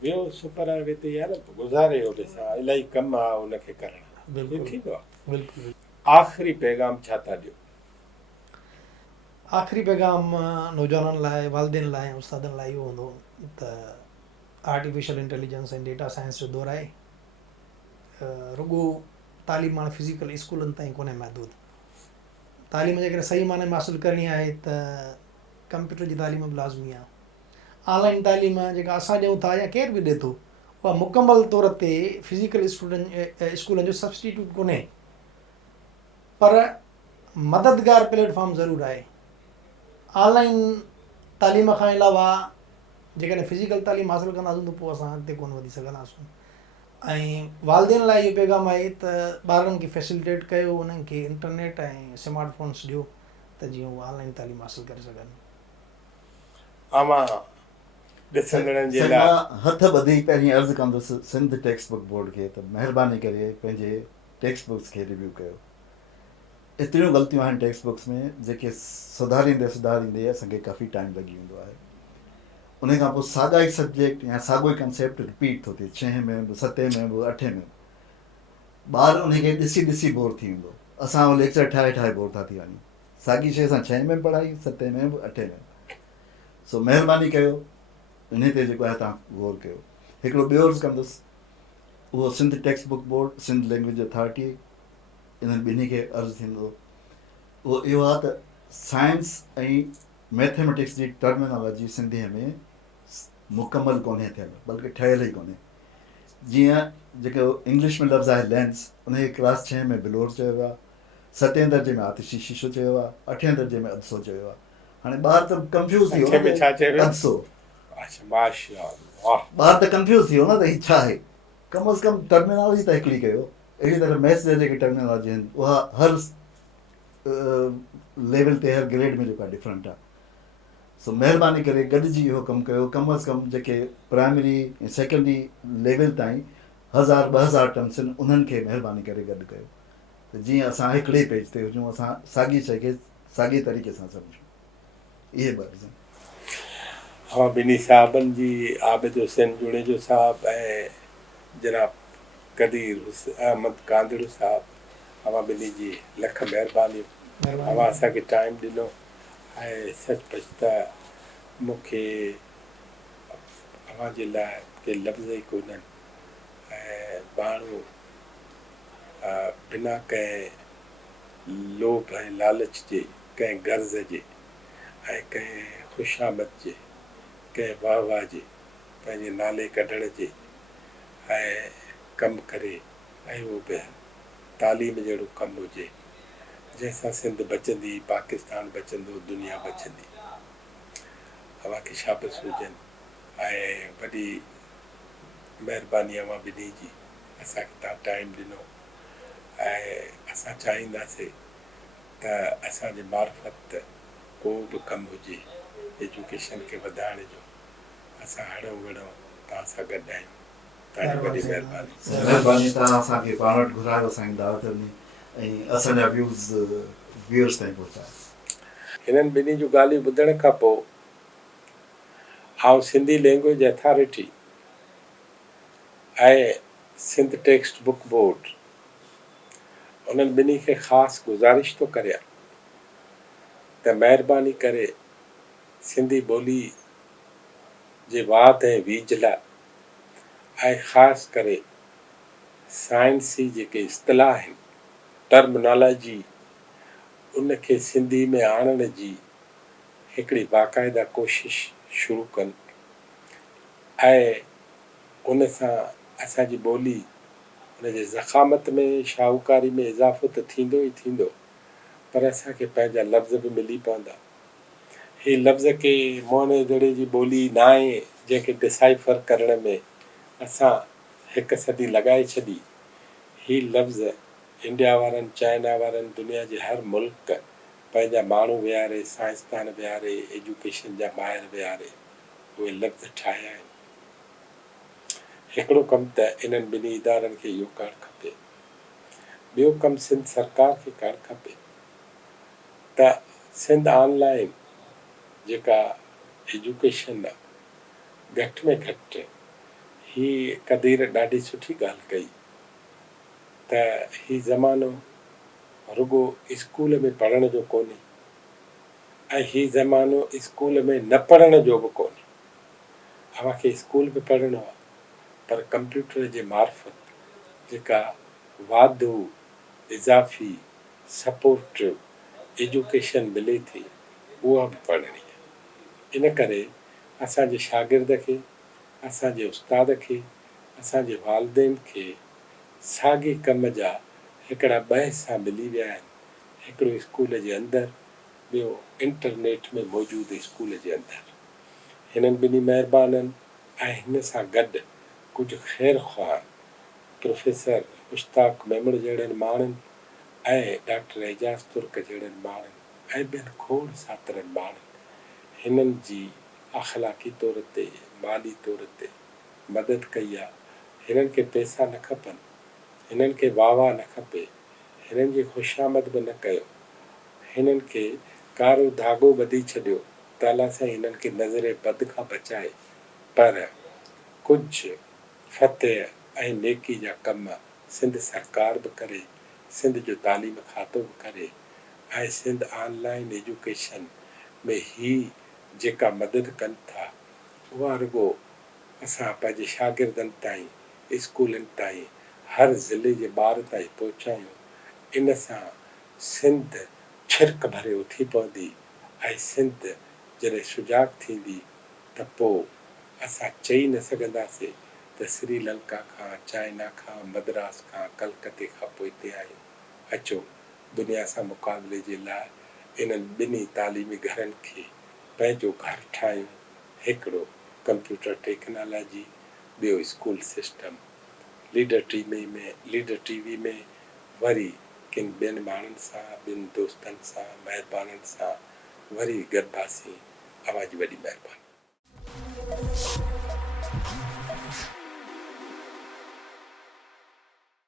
वियो सुपर हाईवे ते, यार गुज़ारे वियो ॾिसां, इलाही कमु आहे हुनखे करणु. बिल्कुलु थींदो आहे. बिल्कुलु. आख़िरी पैगाम छा था ॾियो? आख़िरी पैगाम नौजवाननि लाइ, वालिदेन लाइ, उस्तादनि लाइ इहो हूंदो त आर्टिफिशियल इंटेलिजेंस ऐं डेटा साइंस जो दौरु आहे. रुॻो तालीम हाणे फिज़िकल स्कूलनि ताईं कोन्हे महदूद. तालीम जेकॾहिं सही माने में हासिलु करणी आहे त कंप्यूटर जी तालीम बि लाज़मी आहे. ऑनलाइन तालीम जेका असां ॾियूं था या केरु बि ॾिए थो, उहा मुकमल तौर ते फिज़िकल स्कूलनि जो सब्सटीट्यूट कोन्हे, पर मददगार प्लेटफॉर्म ज़रूरु आहे। ऑनलाइन तालीम खां अलावा जेकॾहिं फिज़िकल तालीम हासिलु कंदासीं त पोइ असां अॻिते कोन वधी सघंदासीं। ऐं वालदेन लाइ इहो पैगाम आहे त ॿारनि खे फैसिलिटेट कयो, उन्हनि खे इंटरनेट ऐं स्मार्टफोन्स ॾियो त जीअं उहे ऑनलाइन तालीम हासिलु करे सघनि। आमा ॾिसंदड़नि जे साईं, लाइ मां हथ ॿधी पहिरीं अर्ज़ु कंदुसि सिंध टेक्स्ट बुक बोर्ड खे त महिरबानी करे पंहिंजे टेक्स्ट बुक्स खे रिव्यू कयो। एतिरियूं ग़लतियूं आहिनि टेक्स्ट बुक्स में जेके सुधारींदे असांखे काफ़ी टाइम लॻी वेंदो आहे। उन खां पोइ साॻा ई सब्जेक्ट या साॻियो ई कंसेप्ट रिपीट थो थिए 6 में बि 7 में बि 8 में। ॿार उनखे ॾिसी ॾिसी बोर थी वेंदो। असां उहो लेक्चर ठाहे ठाहे बोर था थी वञूं। साॻी शइ असां 6 में पढ़ाई, 7 में बि 8 में। सो महिरबानी कयो इन ते जेको आहे तव्हां गौर कयो। हिकिड़ो ॿियो अर्ज़ु कंदुसि, उहो Sindh textbook board, Sindh language authority, इन्हनि ॿिन्ही खे अर्ज़ु थींदो। उहो इहो आहे त साइंस ऐं मैथमेटिक्स जी टर्मिनोलॉजी सिंधीअ में मुकमल कोन्हे थियल, बल्कि ठहियल ई कोन्हे। जीअं जेको इंग्लिश में लफ़्ज़ु आहे लेंस, उनखे क्लास 6 में बिलोर चयो आहे, 7 दर्जे में आतिशी शीशो चयो आहे, 8 दर्जे में अदसो चयो आहे। हाणे ॿार त कंफ्यूज़ थी वियो 8 में छा चयो वियो? अदसो। अच्छा माशाअल्लाह। ॿार त कंफ्यूज़ थी वियो न त हीअ छा आहे। कम अज़ कम टर्मिनोलॉजी त हिकिड़ी कयो। अहिड़ी तरह मैथ्स जा जेके टर्मिनोलॉजी आहिनि उहा हर लेवल ते, हर ग्रेड में जेका डिफरेंट आहे। सो महिरबानी करे गॾिजी इहो कमु कयो। कम अज़ कम जेके प्राइमरी ऐं सेकेंडरी लेवल ताईं 1000-2000 टर्म्स आहिनि, उन्हनि खे महिरबानी करे गॾु कयो त जीअं असां हिकिड़े पेज ते हुजूं, असां साॻी शइ खे साॻे तरीक़े सां सम्झूं। इहे ॿ अर्ज़ आहिनि। हा, ॿिन्ही साहिबनि जी, आबिद हुसैन जुड़ेजो साहिबु ऐं जनाब कदीर अहमद कांदड़ू साहिबु, अवां ॿिन्ही जी लख महिरबानी। अवां असांखे टाइम ॾिनो ऐं सचुपचु त मूंखे अवां जे लाइ के लफ़्ज़ ई कोन्हनि। ऐं माण्हू बिना कंहिं लोभ ऐं लालच जे, कंहिं गर्ज़ जे ऐं कंहिं ख़ुशामद जे, कंहिं वाह वाह जे, पंहिंजे नाले कढण जे ऐं कमु करे, ऐं उहो बि तालीम जहिड़ो कमु हुजे जंहिंसां सिंध बचंदी, पाकिस्तान बचंदो, दुनिया बचंदी। अव्हांखे शाबस हुजनि ऐं वॾी महिरबानी अव्हां ॿिन्ही जी, असांखे तव्हां टाइम ॾिनो। ऐं असां चाहींदासीं त असांजे मार्फत को बि कमु हुजे एजुकेशन खे वधाइण जो, असां हड़ो घड़ो तव्हां सां गॾु आहियूं। तव्हांजी वॾी महिरबानी। महिरबानी, तव्हां असांखे पाण वटि घुरायो असांजी दावत में ऐं असांजा व्यूज़ व्यूअर्स ताईं पहुचायो। हिननि ॿिन्ही जूं ॻाल्हियूं ॿुधण खां पोइ आउं सिंधी लैंग्वेज अथॉरिटी ऐं सिंध टेक्स्ट बुक बोर्ड, उन्हनि ॿिन्ही खे ख़ासि गुज़ारिश थो करियां त महिरबानी करे सिंधी ॿोली जे वाध ऐं वीज लाइ ऐं ख़ासि करे साइंसी जेके इस्तिलाह आहिनि, टर्मिनोलॉजी, उनखे सिंधी में आणण जी हिकिड़ी बाक़ाइदा कोशिश शुरू कनि ऐं उन सां असांजी ॿोली उनजे ज़खामत में, शाहूकारी में इज़ाफ़ो त थींदो ई थींदो, पर असांखे पंहिंजा लफ़्ज़ बि मिली पवंदा। ही लफ़्ज़ के मोहनजोदड़ो जी ॿोली न आहे जंहिंखे डिसाइफर करण में असां 1 सदी लॻाए छॾी। ही लफ़्ज़ इंडिया वारनि, चाइना वारनि, दुनिया जे हर मुल्क पंहिंजा माण्हू विहारे, साइंसदान विहारे, एजुकेशन जा माहिर विहारे उहे लफ़्ज़ ठाहिया आहिनि। हिकिड़ो कमु त इन्हनि ॿिन्ही इदारनि खे इहो करणु खपे। ॿियो कमु सिंध सरकार खे करणु खपे त सिंध ऑनलाइन जेका एजुकेशन आहे, घटि में घटि ही कदीर ॾाढी सुठी ॻाल्हि कई त ही ज़मानो रुगो स्कूल में पढ़ण जो कोन्हे ऐं ही ज़मानो स्कूल में न पढ़ण जो बि कोन्हे। अव्हांखे स्कूल में पढ़णो आहे, पर कंप्यूटर जे मार्फत जेका वाधू इज़ाफ़ी सपोर्टिव एजुकेशन मिले थी, उहा बि पढ़णी आहे। इन करे असांजे शागिर्द खे, असांजे उस्ताद खे, असांजे वालदेन खे साॻे कम जा हिकिड़ा ॿ हिसा मिली विया आहिनि, हिकिड़ो स्कूल जे अंदरि, ॿियो इंटरनेट में मौजूदु स्कूल जे अंदरि। हिननि ॿिन्ही महिरबाननि ऐं हिन सां गॾु कुझु ख़ैर ख़्वाह प्रोफेसर मुश्ताक मेमण जहिड़नि माण्हुनि ऐं डॉक्टर एजाज़ तुर्क जहिड़नि माण्हुनि ऐं ॿियनि खोड़ सातरनि माण्हुनि हिननि जी अख़लाक़ी तौर ते, माली तौर ते मदद कई आहे। हिननि खे पैसा न खपनि, हिननि खे वाह न खपे, हिननि जी ख़ुशामद बि न कयो, हिननि खे कारो धाॻो ॿधी छॾियो त अलाह साईं हिननि खे नज़रे बद खां बचाए। पर कुझु फतेह ऐं नेकी जा कम सिंध सरकार बि करे, सिंध जो तालीम खातो बि करे, ऐं सिंध ऑनलाइन एजुकेशन में ही जेका मदद कनि था उहा रुगो असां पंहिंजे शागिर्दनि ताईं, स्कूलनि ताईं, हर ज़िले जे ॿार ताईं पहुचायूं। इन सां सिंध छिरक भरे उथी पवंदी ऐं सिंध जॾहिं सुजाग थींदी त पोइ असां चई न सघंदासीं त श्रीलंका खां, चाइना खां, मद्रास खां, कलकत्ते खां पोइ हिते आहियूं। अचो दुनिया सां मुक़ाबले जे लाइ इन्हनि ॿिन्ही तालीमी घरनि खे पंहिंजो घर ठाहियूं, हिकिड़ो कंप्यूटर टेक्नोलॉजी, ॿियो स्कूल सिस्टम। लीडर टीवी में वरी किन ॿियनि माण्हुनि सां, ॿियनि दोस्तनि सां, महिरबाननि सां वरी गॾिबासीं। अवां जी वॾी महिरबानी।